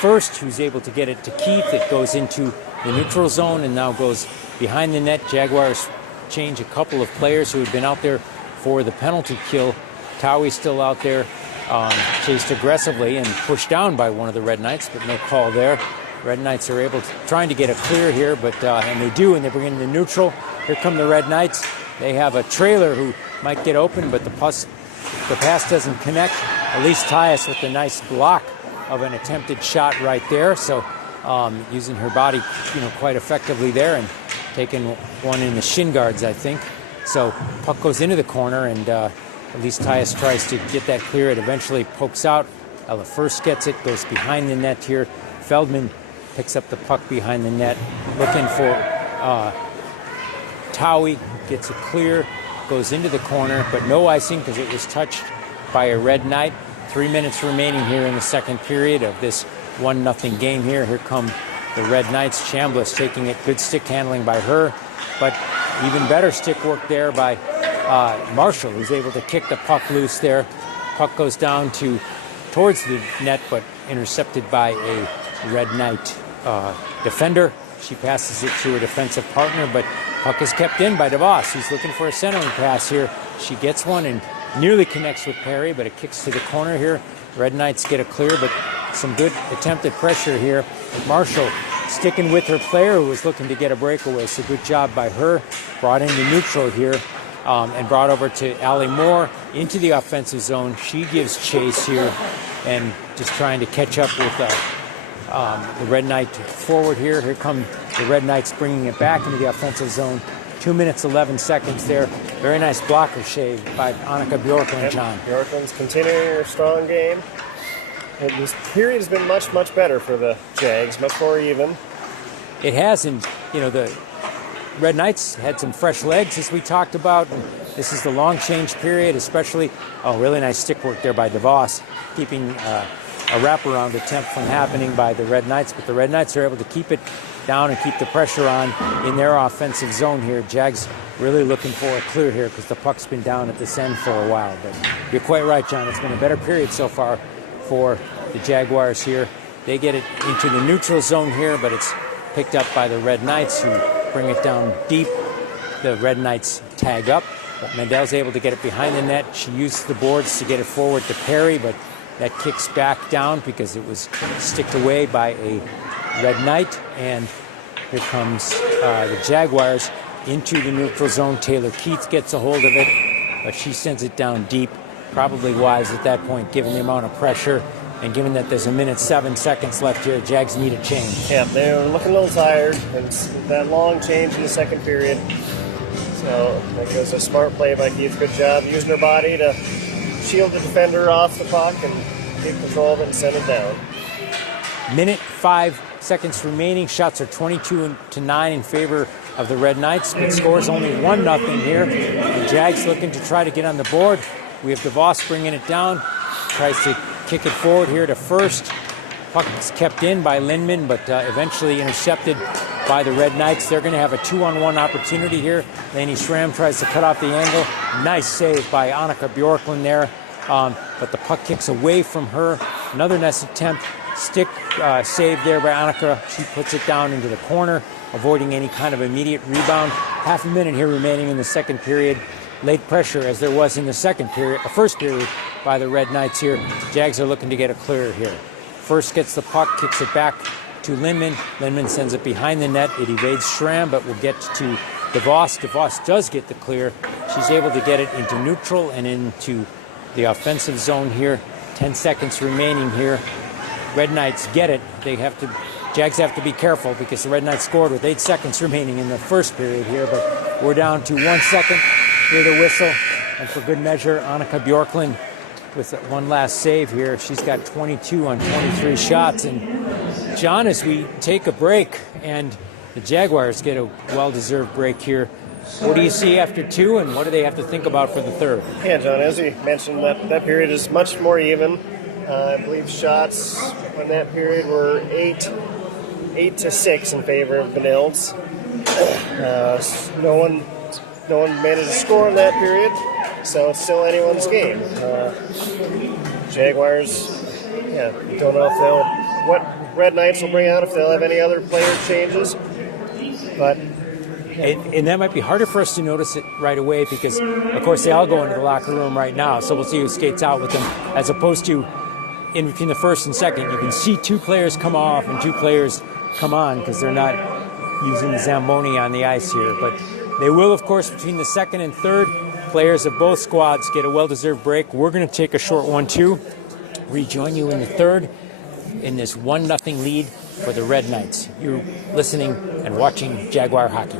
First, who's able to get it to Keith. It goes into the neutral zone and now goes behind the net. Jaguars change a couple of players who had been out there for the penalty kill. Tawi still out there, chased aggressively and pushed down by one of the Red Knights, but no call there. Red Knights are able to, trying to get a clear here, but and they do, and they bring in the neutral. Here come the Red Knights. They have a trailer who might get open, but the pass doesn't connect. Elise Tyus with a nice block of an attempted shot right there. So using her body, quite effectively there and taking one in the shin guards, I think. So puck goes into the corner, and Elise Tyus tries to get that clear. It eventually pokes out. Ella first gets it, goes behind the net here. Feldman picks up the puck behind the net, looking for Tawi, gets it clear, goes into the corner, but no icing because it was touched by a Red Knight. 3 minutes remaining here in the second period of this 1-0 game here. Here come the Red Knights. Chambliss taking it, good stick handling by her, but even better stick work there by Marshall, who's able to kick the puck loose there. Puck goes down towards the net, but intercepted by a Red Knight defender. She passes it to her defensive partner, but puck is kept in by DeVos. He's looking for a centering pass here. She gets one and nearly connects with Perry, but it kicks to the corner here. Red Knights get a clear, but some good attempted pressure here. Marshall sticking with her player who was looking to get a breakaway, so good job by her. Brought into neutral here and brought over to Ali Moore into the offensive zone. She gives chase here and just trying to catch up with the Red Knight forward here. Here come the Red Knights bringing it back into the offensive zone. 2 minutes, 11 seconds there. Very nice blocker shave by Annika Bjorklund, John. Bjorklund's continuing her strong game. And this period has been much, much better for the Jags, much more even. It has, and the Red Knights had some fresh legs, as we talked about. And this is the long change period, especially. Really nice stick work there by DeVos, keeping a wraparound attempt from happening by the Red Knights. But the Red Knights are able to keep it down and keep the pressure on in their offensive zone here. Jags really looking for a clear here because the puck's been down at this end for a while. But you're quite right, John. It's been a better period so far for the Jaguars here. They get it into the neutral zone here, but it's picked up by the Red Knights, who bring it down deep. The Red Knights tag up, but Mendel's able to get it behind the net. She uses the boards to get it forward to Perry, but that kicks back down because it was sticked away by a Red Knight. And here comes the Jaguars into the neutral zone. Taylor Keith gets a hold of it, but she sends it down deep. Probably wise at that point, given the amount of pressure. And given that there's 1:07 left here, Jags need a change. Yeah, they were looking a little tired, and that long change in the second period. So that was a smart play by Keith. Good job using her body to shield the defender off the puck and get control of it and send it down. 5 seconds remaining. Shots are 22-9 in favor of the Red Knights, but scores only 1-0 here. The Jags looking to try to get on the board. We have DeVos bringing it down. Tries to kick it forward here to first. Puck is kept in by Lindman, but eventually intercepted by the Red Knights. They're going to have a 2-on-1 opportunity here. Laney Schramm tries to cut off the angle. Nice save by Annika Bjorklund there, but the puck kicks away from her. Another nice attempt. Stick save there by Annika. She puts it down into the corner, avoiding any kind of immediate rebound. Half a minute here remaining in the second period. Late pressure as there was in the first period by the Red Knights here. Jags are looking to get a clear here. First gets the puck, kicks it back to Lindman. Lindman sends it behind the net. It evades Schramm, but will get to DeVos. DeVos does get the clear. She's able to get it into neutral and into the offensive zone here. 10 seconds remaining here. Red Knights get it. Jags have to be careful because the Red Knights scored with 8 seconds remaining in the first period here, but we're down to 1 second. Hear the whistle, and for good measure, Annika Bjorklund with one last save here. She's got 22 on 23 shots. And John, as we take a break, and the Jaguars get a well-deserved break here, what do you see after two, and what do they have to think about for the third? Yeah, John, as you mentioned, that period is much more even. I believe shots in that period were 8-6 in favor of Benilde's. No one managed to score in that period, so it's still anyone's game. Jaguars, don't know what Red Knights will bring out, if they'll have any other player changes, but. And that might be harder for us to notice it right away because, of course, they all go into the locker room right now, so we'll see who skates out with them, as opposed to in between the first and second. You can see two players come off and two players come on because they're not using the Zamboni on the ice here, but they will, of course, between the second and third. Players of both squads get a well-deserved break. We're going to take a short one, too. Rejoin you in the third in this 1-0 lead for the Red Knights. You're listening and watching Jaguar Hockey.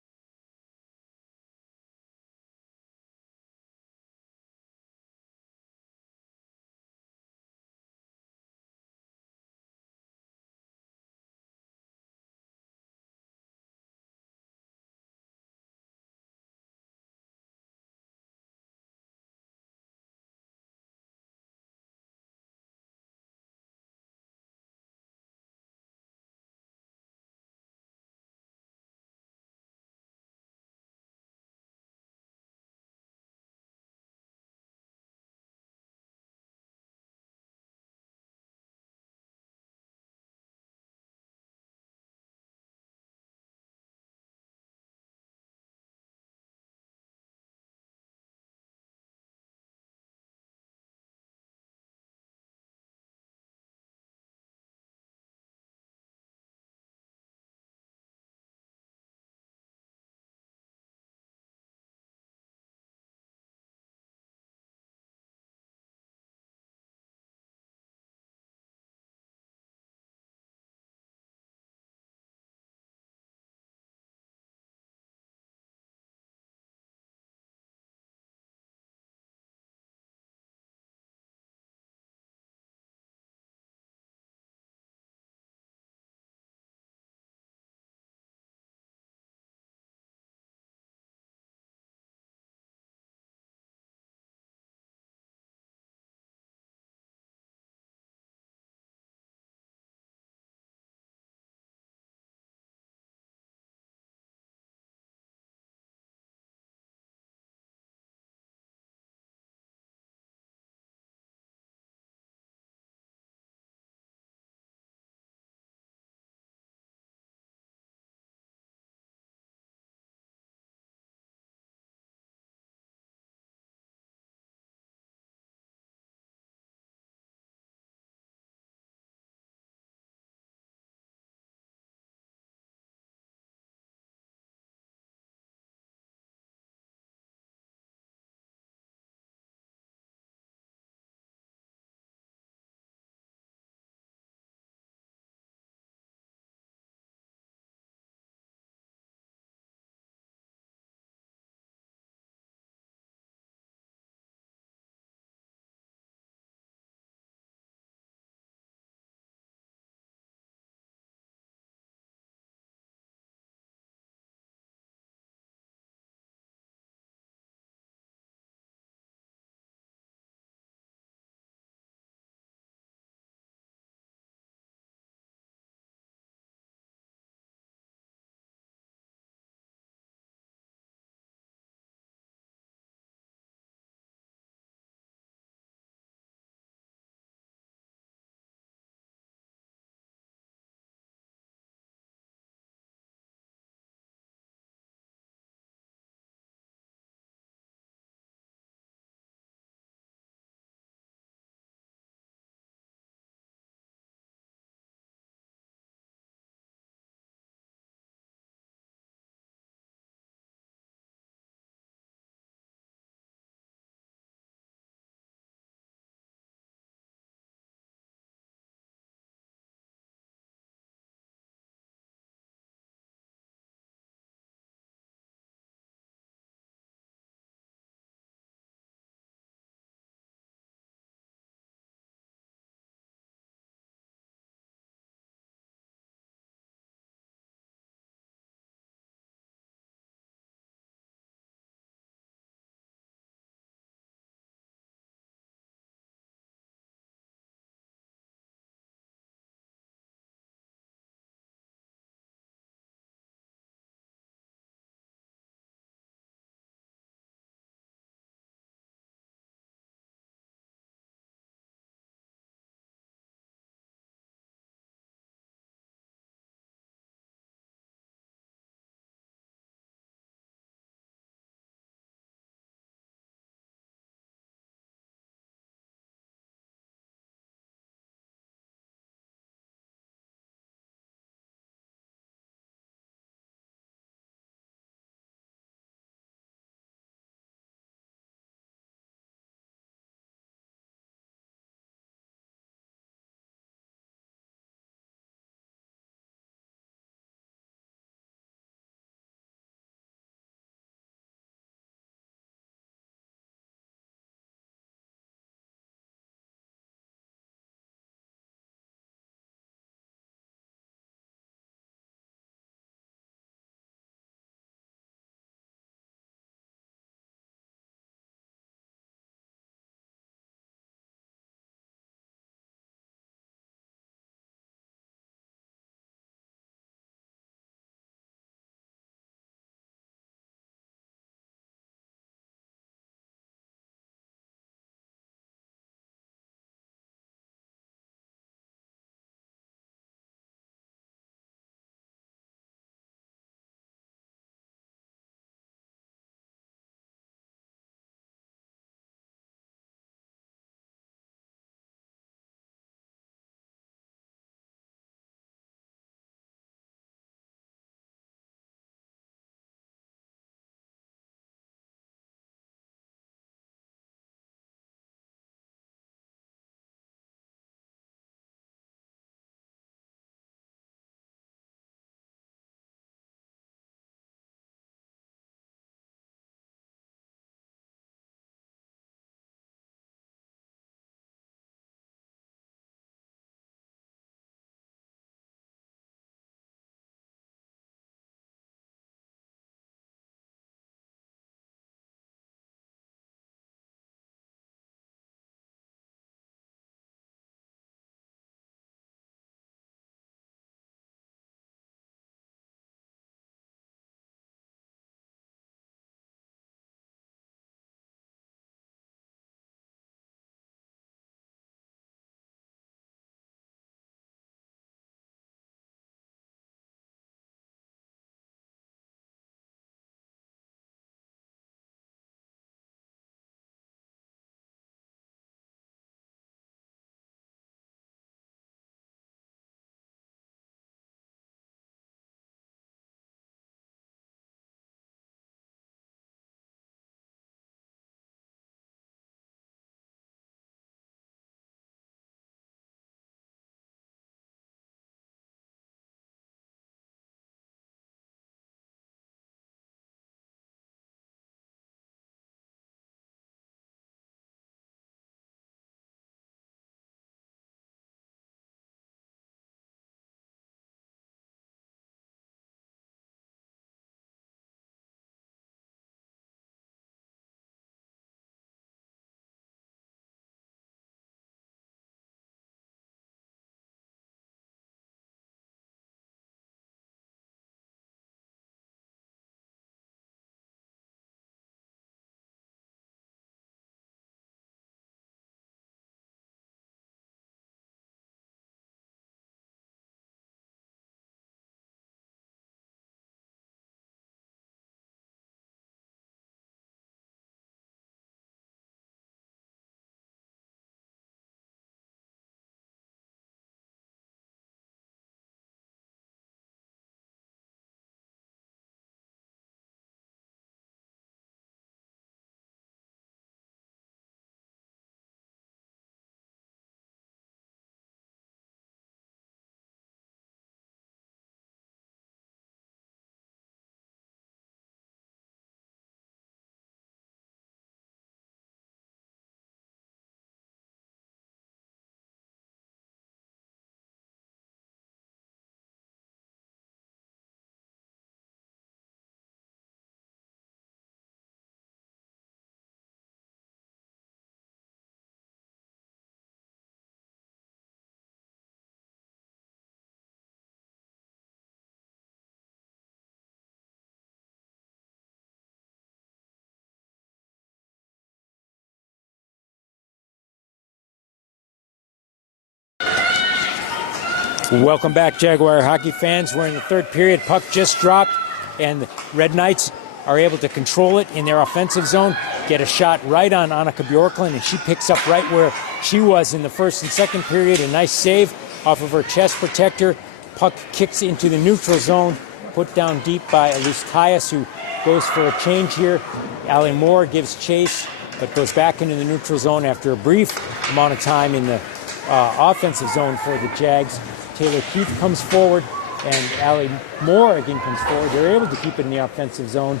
Welcome back, Jaguar hockey fans. We're in the third period. Puck just dropped, and the Red Knights are able to control it in their offensive zone, get a shot right on Annika Bjorklund, and she picks up right where she was in the first and second period. A nice save off of her chest protector. Puck kicks into the neutral zone, put down deep by Elise Tyus, who goes for a change here. Allie Moore gives chase, but goes back into the neutral zone after a brief amount of time in the offensive zone for the Jags. Taylor Keith comes forward, and Allie Moore again comes forward. They're able to keep it in the offensive zone.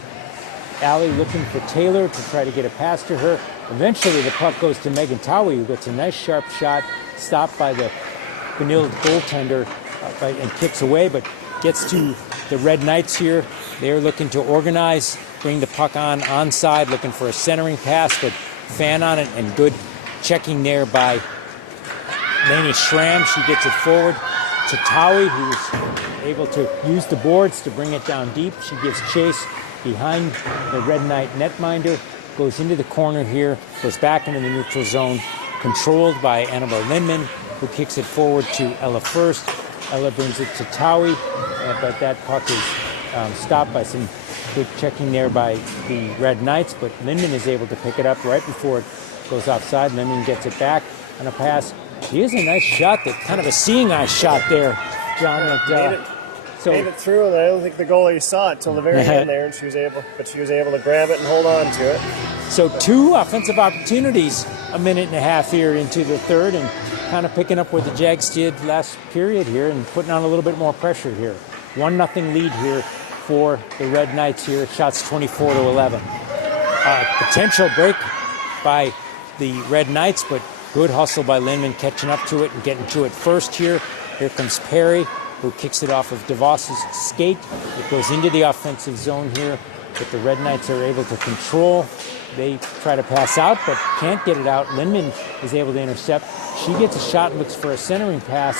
Allie looking for Taylor to try to get a pass to her. Eventually the puck goes to Megan Towie, who gets a nice sharp shot, stopped by the Benilde goaltender and kicks away, but gets to the Red Knights here. They're looking to organize, bring the puck onside, looking for a centering pass, but fan on it, and good checking there by Lainey Schramm. She gets it forward to Towie, who's able to use the boards to bring it down deep. She gives chase behind the Red Knight netminder, goes into the corner here, goes back into the neutral zone, controlled by Annabelle Lindman, who kicks it forward to Ella First. Ella brings it to Towie, but that puck is stopped by some good checking there by the Red Knights, but Lindman is able to pick it up right before it goes offside. Lindman gets it back on a pass. He has a nice shot, that kind of a seeing eye shot there, John. Made it through, and I don't think the goalie saw it till the very end there, and she was able to grab it and hold on to it. So two offensive opportunities, a minute and a half here into the third, and kind of picking up what the Jags did last period here and putting on a little bit more pressure here. 1-0 lead here for the Red Knights here. Shots 24-11. Potential break by the Red Knights, but good hustle by Lindman, catching up to it and getting to it first here. Here comes Perry, who kicks it off of DeVos's skate. It goes into the offensive zone here, but the Red Knights are able to control. They try to pass out, but can't get it out. Lindman is able to intercept. She gets a shot and looks for a centering pass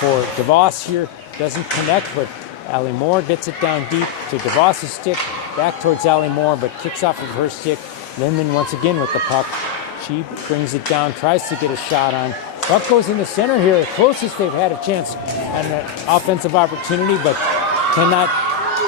for DeVos here. Doesn't connect, but Allie Moore gets it down deep to DeVos's stick, back towards Allie Moore, but kicks off of her stick. Lindman once again with the puck. She brings it down, tries to get a shot on. Puck goes in the center here, the closest they've had a chance at an offensive opportunity, but cannot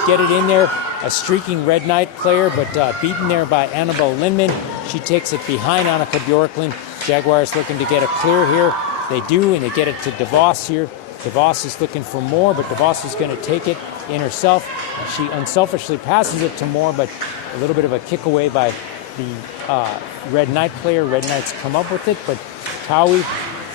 get it in there. A streaking Red Knight player, but beaten there by Annabelle Lindman. She takes it behind Annika Bjorklund. Jaguars looking to get a clear here. They do, and they get it to DeVos here. DeVos is looking for Moore, but DeVos is going to take it in herself. She unselfishly passes it to Moore, but a little bit of a kick away by the Red Knight player. Red Knights come up with it, but Towie,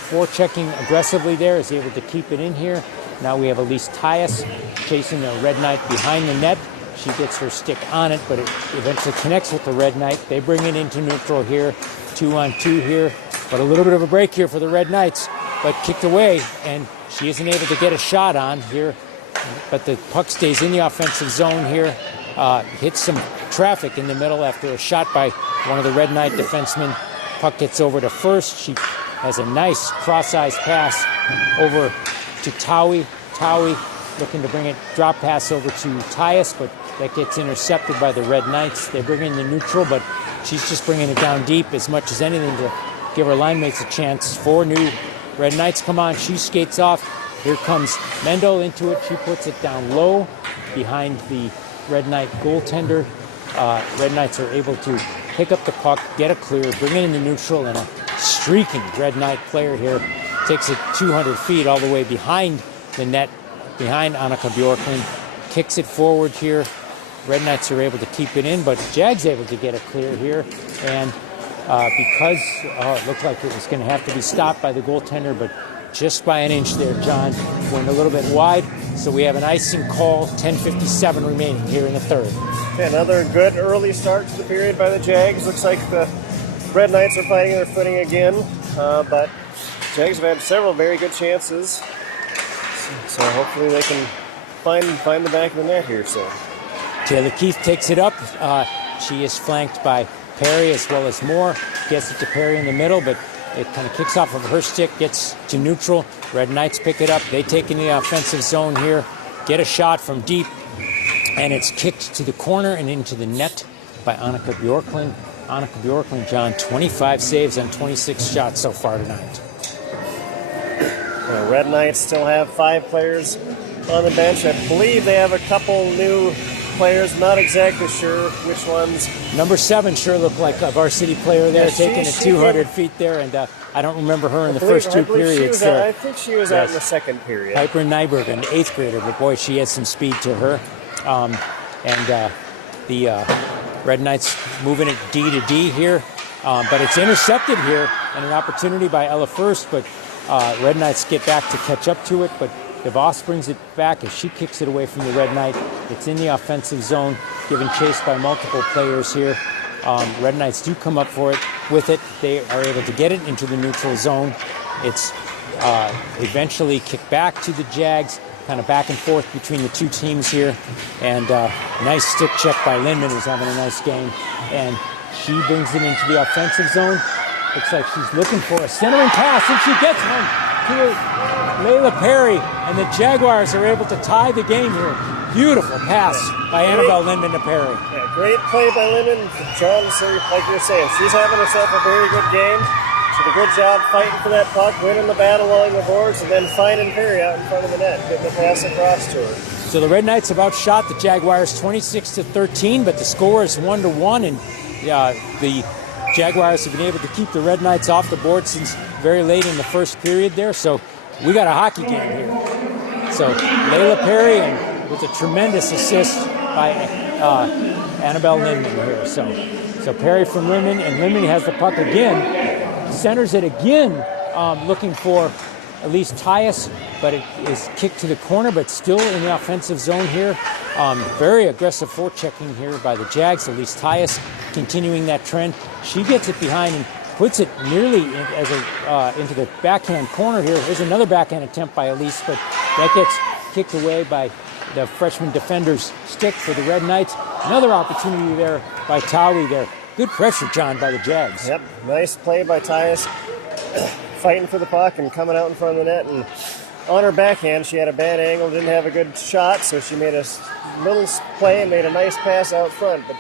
forechecking aggressively there, is able to keep it in here. Now we have Elise Tyus chasing the Red Knight behind the net. She gets her stick on it, but it eventually connects with the Red Knight. They bring it into neutral here, 2-on-2 here, but a little bit of a break here for the Red Knights, but kicked away, and she isn't able to get a shot on here, but the puck stays in the offensive zone here, hits some traffic in the middle after a shot by one of the Red Knight defensemen. Puck gets over to First. She has a nice cross-ice pass over to Towie. Towie looking to bring it, drop pass over to Tyus, but that gets intercepted by the Red Knights. They bring in the neutral, but she's just bringing it down deep as much as anything to give her line mates a chance. 4 new Red Knights come on. She skates off. Here comes Mendel into it. She puts it down low behind the Red Knight goaltender. Red Knights are able to pick up the puck, get a clear, bring it in the neutral, and a streaking Red Knight player here takes it 200 feet all the way behind the net, behind Annika Bjorklund, kicks it forward here. Red Knights are able to keep it in, but Jag's able to get a clear here, and because it looked like it was going to have to be stopped by the goaltender, but just by an inch there, John, went a little bit wide, so we have an icing call, 10:57 remaining here in the third. Another good early start to the period by the Jags. Looks like the Red Knights are finding their footing again, but Jags have had several very good chances, so hopefully they can find the back of the net here. So Taylor Keith takes it up. She is flanked by Perry as well as Moore. Gets it to Perry in the middle, but it kind of kicks off of her stick, gets to neutral. Red Knights pick it up. They take in the offensive zone here, get a shot from deep, and it's kicked to the corner and into the net by Annika Bjorklund. Annika Bjorklund, John, 25 saves on 26 shots so far tonight. Red Knights still have 5 players on the bench. I believe they have a couple new players. Not exactly sure which ones. Number 7 sure looked like a varsity player there, Yeah, taking it 200 feet there, and I don't remember her in the first 2 periods there. I think she was out in the second period. Piper Nyberg, an 8th grader, but boy, she has some speed to her. The Red Knights moving it D to D here, but it's intercepted here, and an opportunity by Ella First, but Red Knights get back to catch up to it, but DeVos brings it back as she kicks it away from the Red Knight. It's in the offensive zone, given chase by multiple players here. Red Knights do come up for it with it. They are able to get it into the neutral zone. It's eventually kicked back to the Jags, kind of back and forth between the two teams here. And nice stick check by Lindman, who's having a nice game. And she brings it into the offensive zone. Looks like she's looking for a centering pass, and she gets one to Layla Perry. And the Jaguars are able to tie the game here. Beautiful pass by Annabelle Lindman to Perry. Yeah, great play by Lindman. John, so like you're saying, she's having herself a very good game. She did a good job fighting for that puck, winning the battle along the boards, and then finding Perry out in front of the net, getting the pass across to her. So the Red Knights have outshot the Jaguars 26-13, but the score is 1-1, and the Jaguars have been able to keep the Red Knights off the board since very late in the first period there. So we got a hockey game here. So Layla Perry, and with a tremendous assist by Annabelle Lindman here. So Perry from Lindman, and Lindman has the puck again, centers it again, looking for Elise Tyus, but it is kicked to the corner, but still in the offensive zone here. Very aggressive forechecking here by the Jags. Elise Tyus continuing that trend. She gets it behind and puts it nearly into the backhand corner here. There's another backhand attempt by Elise, but that gets kicked away by the freshman defender's stick for the Red Knights. Another opportunity there by Tawi there. Good pressure, John, by the Jags. Yep, nice play by Tyus. Fighting for the puck and coming out in front of the net. And on her backhand, she had a bad angle, didn't have a good shot, so she made a little play and made a nice pass out front, but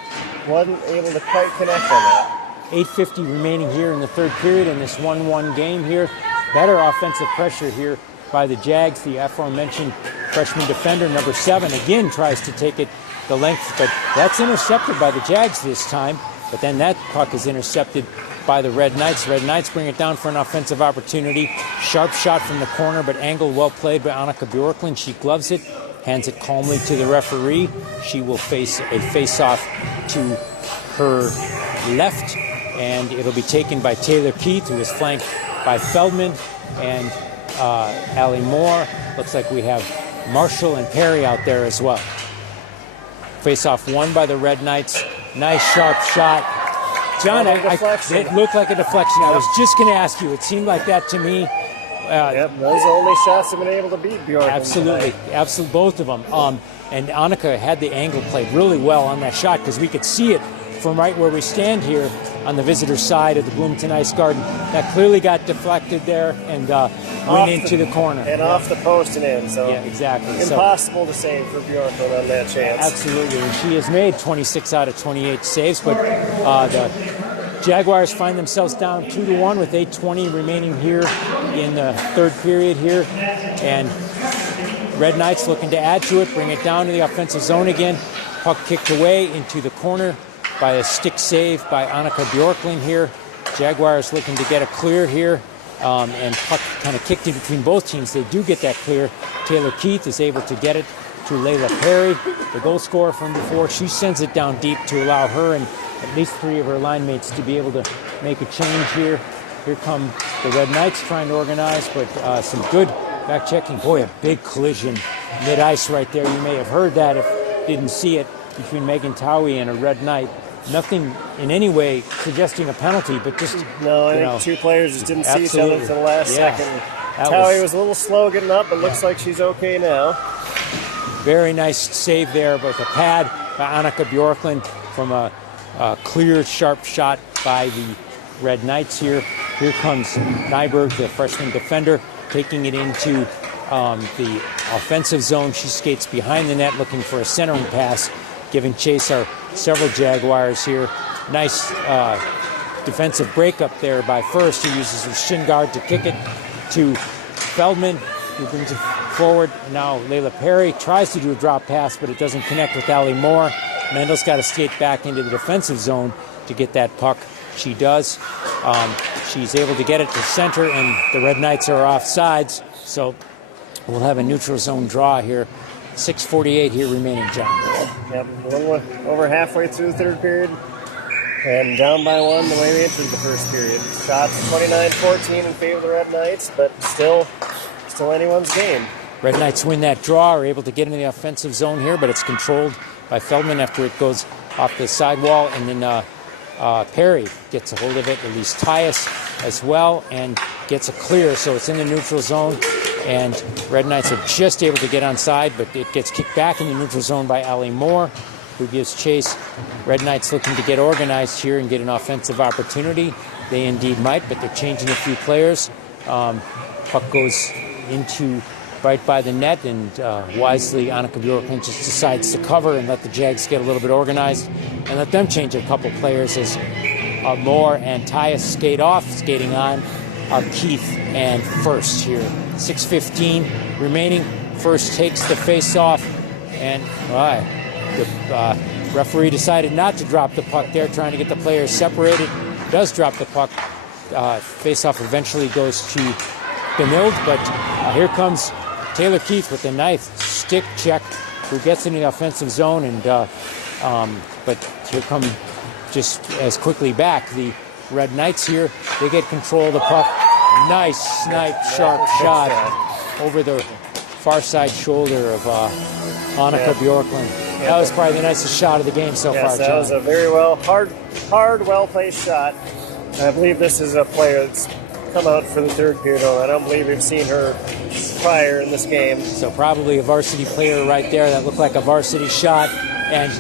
wasn't able to quite connect on that. 8:50 remaining here in the third period in this 1-1 game here. Better offensive pressure here by the Jags. The aforementioned freshman defender, number 7, again tries to take it the length, but that's intercepted by the Jags this time. But then that puck is intercepted by the Red Knights. Red Knights bring it down for an offensive opportunity. Sharp shot from the corner, but angled well played by Annika Bjorklund. She gloves it, hands it calmly to the referee. She will face a face-off to her left, and it'll be taken by Taylor Keith, who is flanked by Feldman and Allie Moore. Looks like we have Marshall and Perry out there as well. Face-off won by the Red Knights. Nice sharp shot. John, it looked like a deflection. I was just going to ask you. It seemed like that to me. Yep, those are the only shots that have been able to beat Bjorklund. Absolutely, both of them. And Annika had the angle played really well on that shot, because we could see it from right where we stand here on the visitor side of the Bloomington Ice Garden. That clearly got deflected there and went into the corner. And off the post and in. So yeah, exactly. Impossible to save for Bjorklund on that chance. Absolutely. And she has made 26 out of 28 saves, but the Jaguars find themselves down 2-1 with 8:20 remaining here in the third period here. And Red Knights looking to add to it, bring it down to the offensive zone again. Puck kicked away into the corner by a stick save by Annika Bjorklund here. Jaguars looking to get a clear here, and puck kind of kicked in between both teams. They do get that clear. Taylor Keith is able to get it to Layla Perry, the goal scorer from before. She sends it down deep to allow her and at least 3 of her line mates to be able to make a change here. Here come the Red Knights trying to organize, but some good back checking. Boy, a big collision mid-ice right there. You may have heard that if you didn't see it, between Megan Tawi and a Red Knight. Nothing in any way suggesting a penalty, but just... No, I think 2 players just didn't see each other until the last second. Tawi was a little slow getting up, but looks like she's okay now. Very nice save there, but the pad by Annika Bjorklund from a clear, sharp shot by the Red Knights here. Here comes Nyberg, the freshman defender, taking it into the offensive zone. She skates behind the net looking for a centering pass. Giving chase are several Jaguars here. Nice defensive breakup there by First, who uses her shin guard to kick it to Feldman, who brings it forward. Now Layla Perry tries to do a drop pass, but it doesn't connect with Allie Moore. Mendel's got to skate back into the defensive zone to get that puck. She does. She's able to get it to center, and the Red Knights are off sides. So we'll have a neutral zone draw here. 6:48 here remaining, John. Yep, a little over halfway through the third period. And down by one the way we entered the first period. Shots 29-14 in favor of the Red Knights, but still anyone's game. Red Knights win that draw, are able to get into the offensive zone here, but it's controlled by Feldman after it goes off the sidewall, and then Perry gets a hold of it, release Tyus as well, and gets a clear, so it's in the neutral zone, and Red Knights are just able to get onside, but it gets kicked back in the neutral zone by Allie Moore, who gives chase. Red Knights looking to get organized here and get an offensive opportunity. They indeed might, but they're changing a few players. Puck goes into right by the net, and wisely Annika Bjorklund just decides to cover and let the Jags get a little bit organized and let them change a couple players as Moore and Tyus skate off. Skating on are Keith and First here. 6:15 remaining. First takes the face-off, and the referee decided not to drop the puck there, trying to get the players separated. Does drop the puck. Face-off eventually goes to Benilde, but here comes Taylor Keith with a nice stick check, who gets into the offensive zone, and but here come just as quickly back the Red Knights here. They get control of the puck. Nice snipe, sharp shot over the far side shoulder of Annika Bjorklund. That was probably the nicest shot of the game so far, John. That was a very well-placed shot. I believe this is a player that's come out for the third period. I don't believe we've seen her prior in this game. So probably a varsity player right there. That looked like a varsity shot, and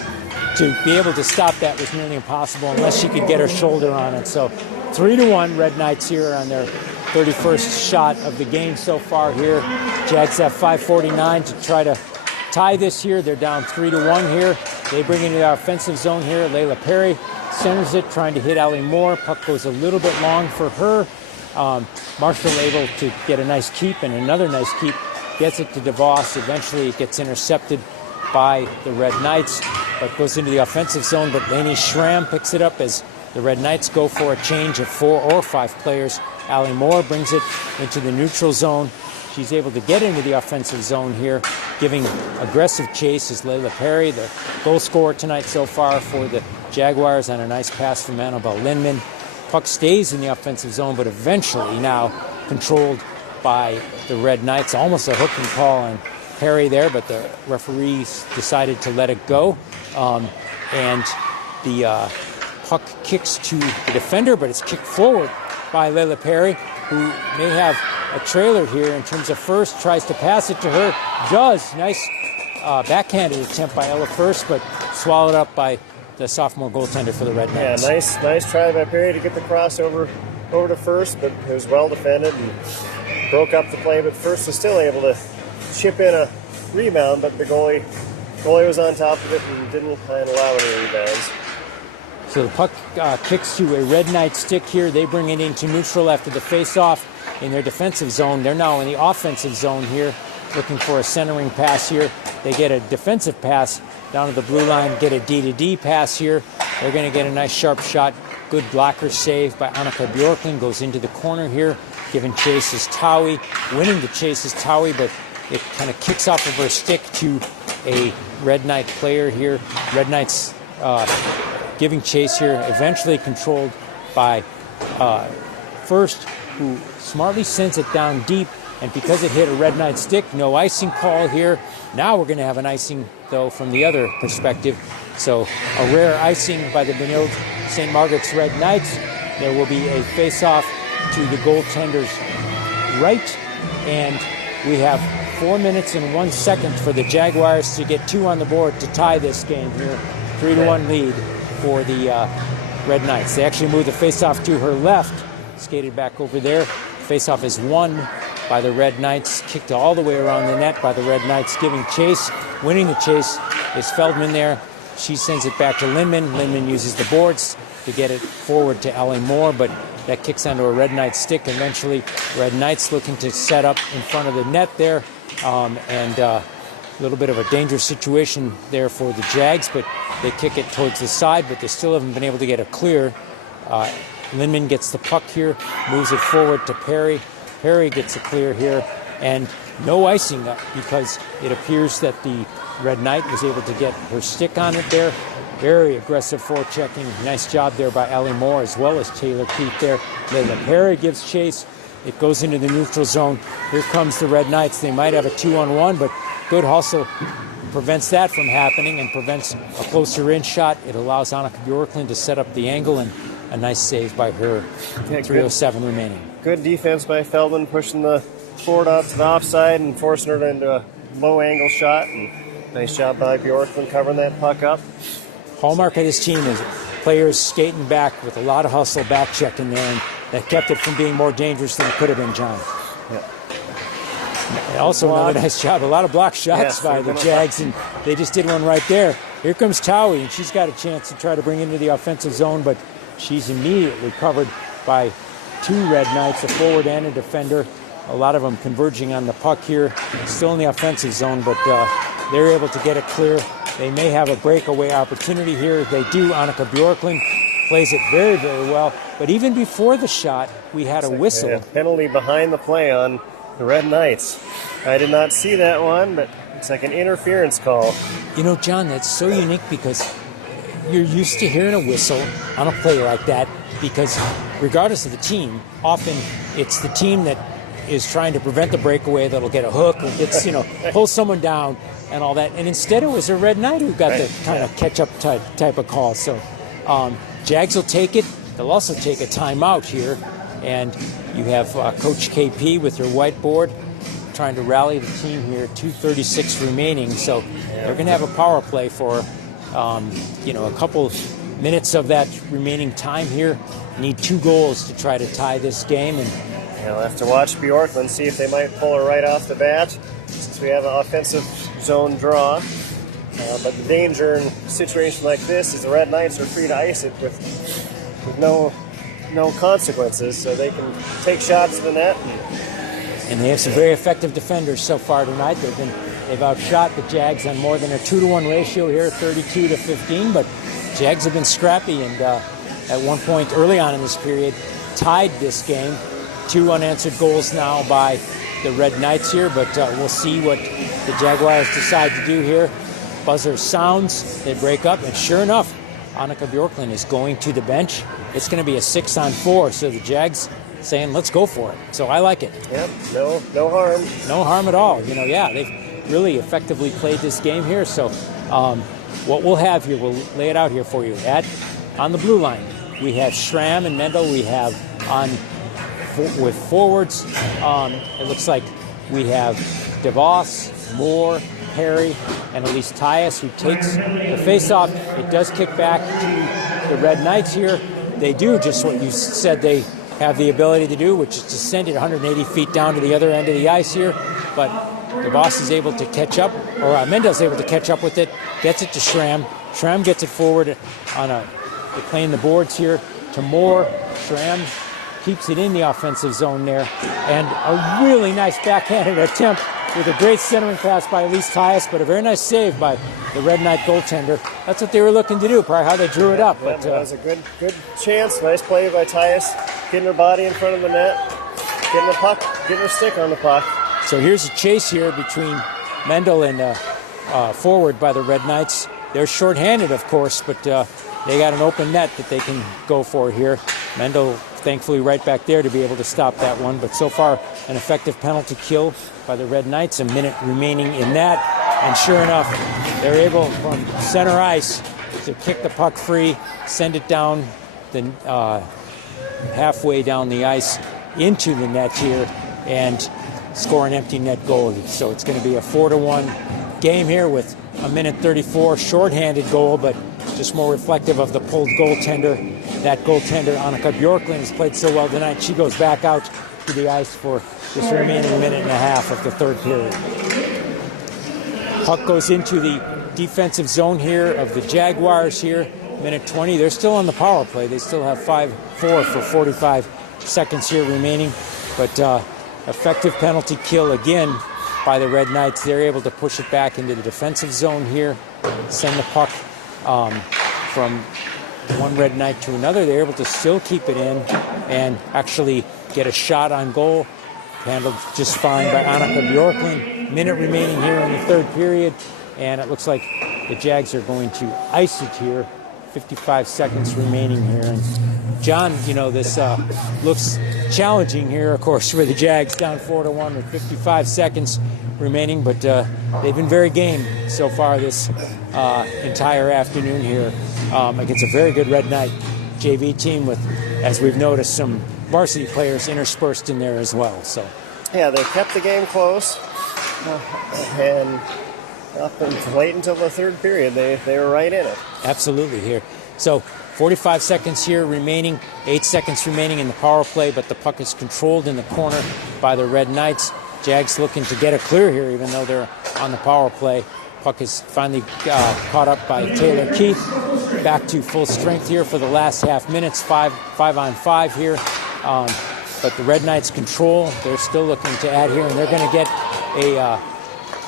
to be able to stop that was nearly impossible unless she could get her shoulder on it. So 3-1 Red Knights here on their 31st shot of the game so far here. Jags have 5:49 to try to tie this here. They're down 3-1 here. They bring into the offensive zone here. Layla Perry centers it, trying to hit Allie Moore. Puck goes a little bit long for her. Marshall able to get a nice keep, and another nice keep. Gets it to DeVos. Eventually it gets intercepted by the Red Knights, but goes into the offensive zone. But Lainey Schramm picks it up as the Red Knights go for a change of 4 or 5 players. Allie Moore brings it into the neutral zone. She's able to get into the offensive zone here, giving aggressive chase is Layla Perry, the goal scorer tonight so far for the Jaguars, on a nice pass from Annabelle Lindman. Puck stays in the offensive zone, but eventually now controlled by the Red Knights. Almost a hook and call on Perry there, but the referees decided to let it go. And the puck kicks to the defender, but it's kicked forward by Layla Perry, who may have a trailer here in terms of First. Tries to pass it to her. Does. Nice backhanded attempt by Ella First, but swallowed up by the sophomore goaltender for the Red Knights. Yeah, nice try by Perry to get the crossover over to First, but it was well defended and broke up the play. But First was still able to chip in a rebound, but the goalie was on top of it and didn't allow any rebounds. So the puck kicks to a Red Knight stick here. They bring it into neutral after the face-off in their defensive zone. They're now in the offensive zone here, looking for a centering pass here. They get a defensive pass down to the blue line, get a D-to-D pass here. They're going to get a nice sharp shot. Good blocker save by Annika Bjorklund. Goes into the corner here, giving chase is Towie. Winning the chase is Towie, but it kind of kicks off of her stick to a Red Knight player here. Red Knights giving chase here, eventually controlled by First, who smartly sends it down deep, and because it hit a Red Knight stick, no icing call here. Now we're going to have an icing, though, from the other perspective. So a rare icing by the Benilde St. Margaret's Red Knights. There will be a face-off to the goaltender's right, and we have 4 minutes and 1 second for the Jaguars to get 2 on the board to tie this game here. 3-1 lead for the Red Knights. They actually moved the face-off to her left, skated back over there. Face-off is won by the Red Knights, kicked all the way around the net by the Red Knights, giving chase. Winning the chase is Feldman there. She sends it back to Lindman. Lindman uses the boards to get it forward to Allie Moore, but That kicks onto a Red Knight stick. Eventually, Red Knights looking to set up in front of the net there. And a little bit of a dangerous situation there for the Jags, but they kick it towards the side, but they still haven't been able to get a clear. Lindman gets the puck here, moves it forward to Perry. Perry gets a clear here, and no icing up because it appears that the Red Knight was able to get her stick on it there. Very aggressive forechecking. Nice job there by Allie Moore as well as Taylor Keith there. Then Perry gives chase. It goes into the neutral zone. Here comes the Red Knights. They might have a 2-on-1, but good hustle prevents that from happening and prevents a closer in shot. It allows Annika Bjorklund to set up the angle, and a nice save by her. 3:07 remaining. Good defense by Feldman, pushing the forward out to the offside and forcing her into a low angle shot. And nice job by Bjorklund covering that puck up. Hallmark of this team is players skating back with a lot of hustle, back checking there, and that kept it from being more dangerous than it could have been, John. Yeah. And also another nice job. A lot of block shots by the Jags, and they just did one right there. Here comes Towie, and she's got a chance to try to bring into the offensive zone, but she's immediately covered by two Red Knights, a forward and a defender. A lot of them converging on the puck here. Still in the offensive zone, but they're able to get it clear. They may have a breakaway opportunity here. They do. Annika Bjorklund plays it very, very well. But even before the shot, we had a whistle. A penalty behind the play on the Red Knights. I did not see that one, but it's like an interference call. You know, John, that's so unique because you're used to hearing a whistle on a play like that because regardless of the team, often it's the team that is trying to prevent the breakaway that'll get a hook or gets, pull someone down and all that. And instead it was a Red Knight who got the kind of catch-up type of call. So Jags will take it. They'll also take a timeout here. And you have Coach KP with her whiteboard trying to rally the team here. 2:36 remaining. So they're going to have a power play for, a couple minutes of that remaining time here. Need 2 goals to try to tie this game. And we'll have to watch Bjorklund, see if they might pull her right off the bat, since we have an offensive zone draw. But the danger in a situation like this is the Red Knights are free to ice it with no consequences, so they can take shots to the net. And they have some very effective defenders so far tonight. They've outshot the Jags on more than a 2-to-1 ratio here, 32-15. But Jags have been scrappy, and at one point early on in this period, tied this game. 2 unanswered goals now by the Red Knights here, but we'll see what the Jaguars decide to do here. Buzzer sounds, they break up, and sure enough, Annika Bjorklund is going to the bench. It's going to be a 6-on-4, so the Jags saying, let's go for it. So I like it. Yep, no harm. No harm at all. They've really effectively played this game here. So what we'll have here, we'll lay it out here for you. On the blue line, we have Schramm and Mendel. We have with forwards, it looks like we have DeVos, Moore, Perry, and Elise Tyus, who takes the face-off. It does kick back to the Red Knights here. They do just what you said they have the ability to do, which is to send it 180 feet down to the other end of the ice here. But DeVos is able to catch up, or Mendel's able to catch up with it, gets it to Schramm. Schramm gets it forward they're playing the boards here to Moore. Schramm keeps it in the offensive zone there. And a really nice backhanded attempt with a great centering pass by Elise Tyus, but a very nice save by the Red Knight goaltender. That's what they were looking to do, probably how they drew it up. But that was a good chance. Nice play by Tyus, getting her body in front of the net, getting the puck, getting her stick on the puck. So here's a chase here between Mendel and forward by the Red Knights. They're shorthanded, of course, but they got an open net that they can go for here. Mendel, thankfully, right back there to be able to stop that one. But so far, an effective penalty kill by the Red Knights. A minute remaining in that. And sure enough, they're able from center ice to kick the puck free, send it down halfway down the ice into the net here, and score an empty net goal. So it's going to be a 4-1 game here with a minute 34 shorthanded goal, but just more reflective of the pulled goaltender. That goaltender, Annika Bjorklund, has played so well tonight. She goes back out to the ice for this remaining minute and a half of the third period. Puck goes into the defensive zone here of the Jaguars here. minute 20. They're still on the power play. They still have 4 for 45 seconds here remaining. But effective penalty kill again by the Red Knights. They're able to push it back into the defensive zone here, send the puck from one Red Knight to another. They're able to still keep it in and actually get a shot on goal. Handled just fine by Annika Bjorklund. Minute remaining here in the third period, and it looks like the Jags are going to ice it here. 55 seconds remaining here. And John, you know, this looks challenging here, of course, for the Jags, down 4-1 with 55 seconds remaining, but they've been very game so far this entire afternoon here against a very good Red Knight JV team with, as we've noticed, some varsity players interspersed in there as well. So, yeah, they kept the game close, and up and late until the third period, they were right in it. Absolutely here. So 45 seconds here remaining, 8 seconds remaining in the power play, but the puck is controlled in the corner by the Red Knights. Jags looking to get a clear here, even though they're on the power play. Puck is finally caught up by Taylor Keith. Back to full strength here for the last half minutes, 5-on-5 here. But the Red Knights control. They're still looking to add here, and they're going to get a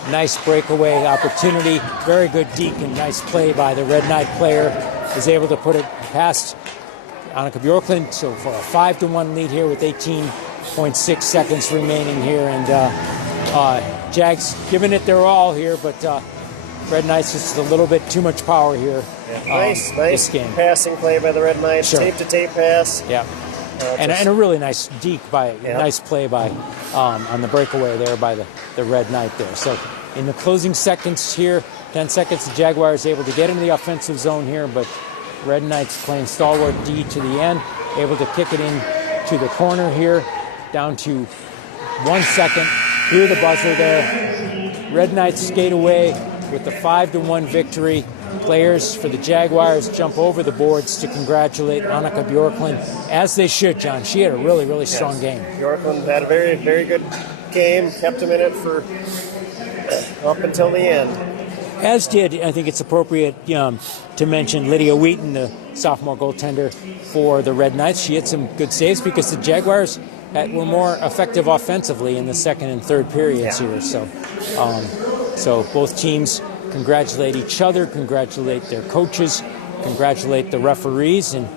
nice breakaway opportunity. Very good deke and nice play by the Red Knight player. Is able to put it past Annika Bjorklund. So for a 5-1 lead here with 18.6 seconds remaining here. And Jags giving it their all here, but Red Knights just a little bit too much power here. Yeah. Nice passing play by the Red Knights. Sure. Tape-to-tape pass. Yeah. And a really nice deke nice play by on the breakaway there by the Red Knight there. So in the closing seconds here, 10 seconds, the Jaguars able to get into the offensive zone here, but Red Knights playing stalwart D to the end, able to kick it in to the corner here, down to 1 second. Hear the buzzer there. Red Knights skate away with the 5-1 victory. Players for the Jaguars jump over the boards to congratulate Annika Bjorklund, as they should, John. She had a really, really strong game. Bjorklund had a very, very good game, kept them in it for up until the end. As did, I think it's appropriate to mention Lydia Wheaton, the sophomore goaltender for the Red Knights. She had some good saves because the Jaguars were more effective offensively in the second and third periods here. So both teams congratulate each other, congratulate their coaches, congratulate the referees, and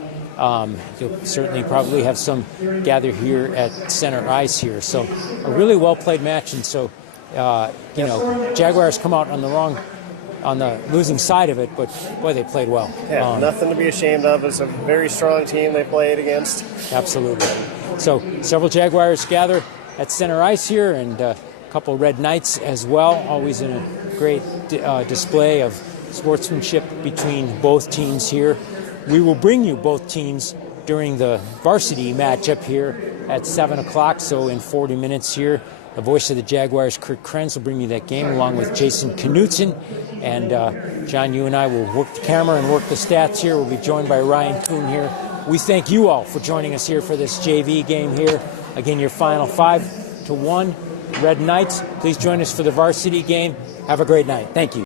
you'll certainly probably have some gather here at center ice here. So a really well-played match, and so, Jaguars come out on the losing side of it, but boy, they played well. Yeah, nothing to be ashamed of. It's a very strong team they played against. Absolutely. So several Jaguars gather at center ice here, and a couple Red Knights as well, always in a great display of sportsmanship between both teams here. We will bring you both teams during the varsity matchup here at 7 o'clock, so in 40 minutes here. The voice of the Jaguars, Kurt Krenz, will bring you that game along with Jason Knutson. And John, you and I will work the camera and work the stats here. We'll be joined by Ryan Kuhn here. We thank you all for joining us here for this JV game here. Again, your final 5-1 Red Knights. Please join us for the varsity game. Have a great night. Thank you.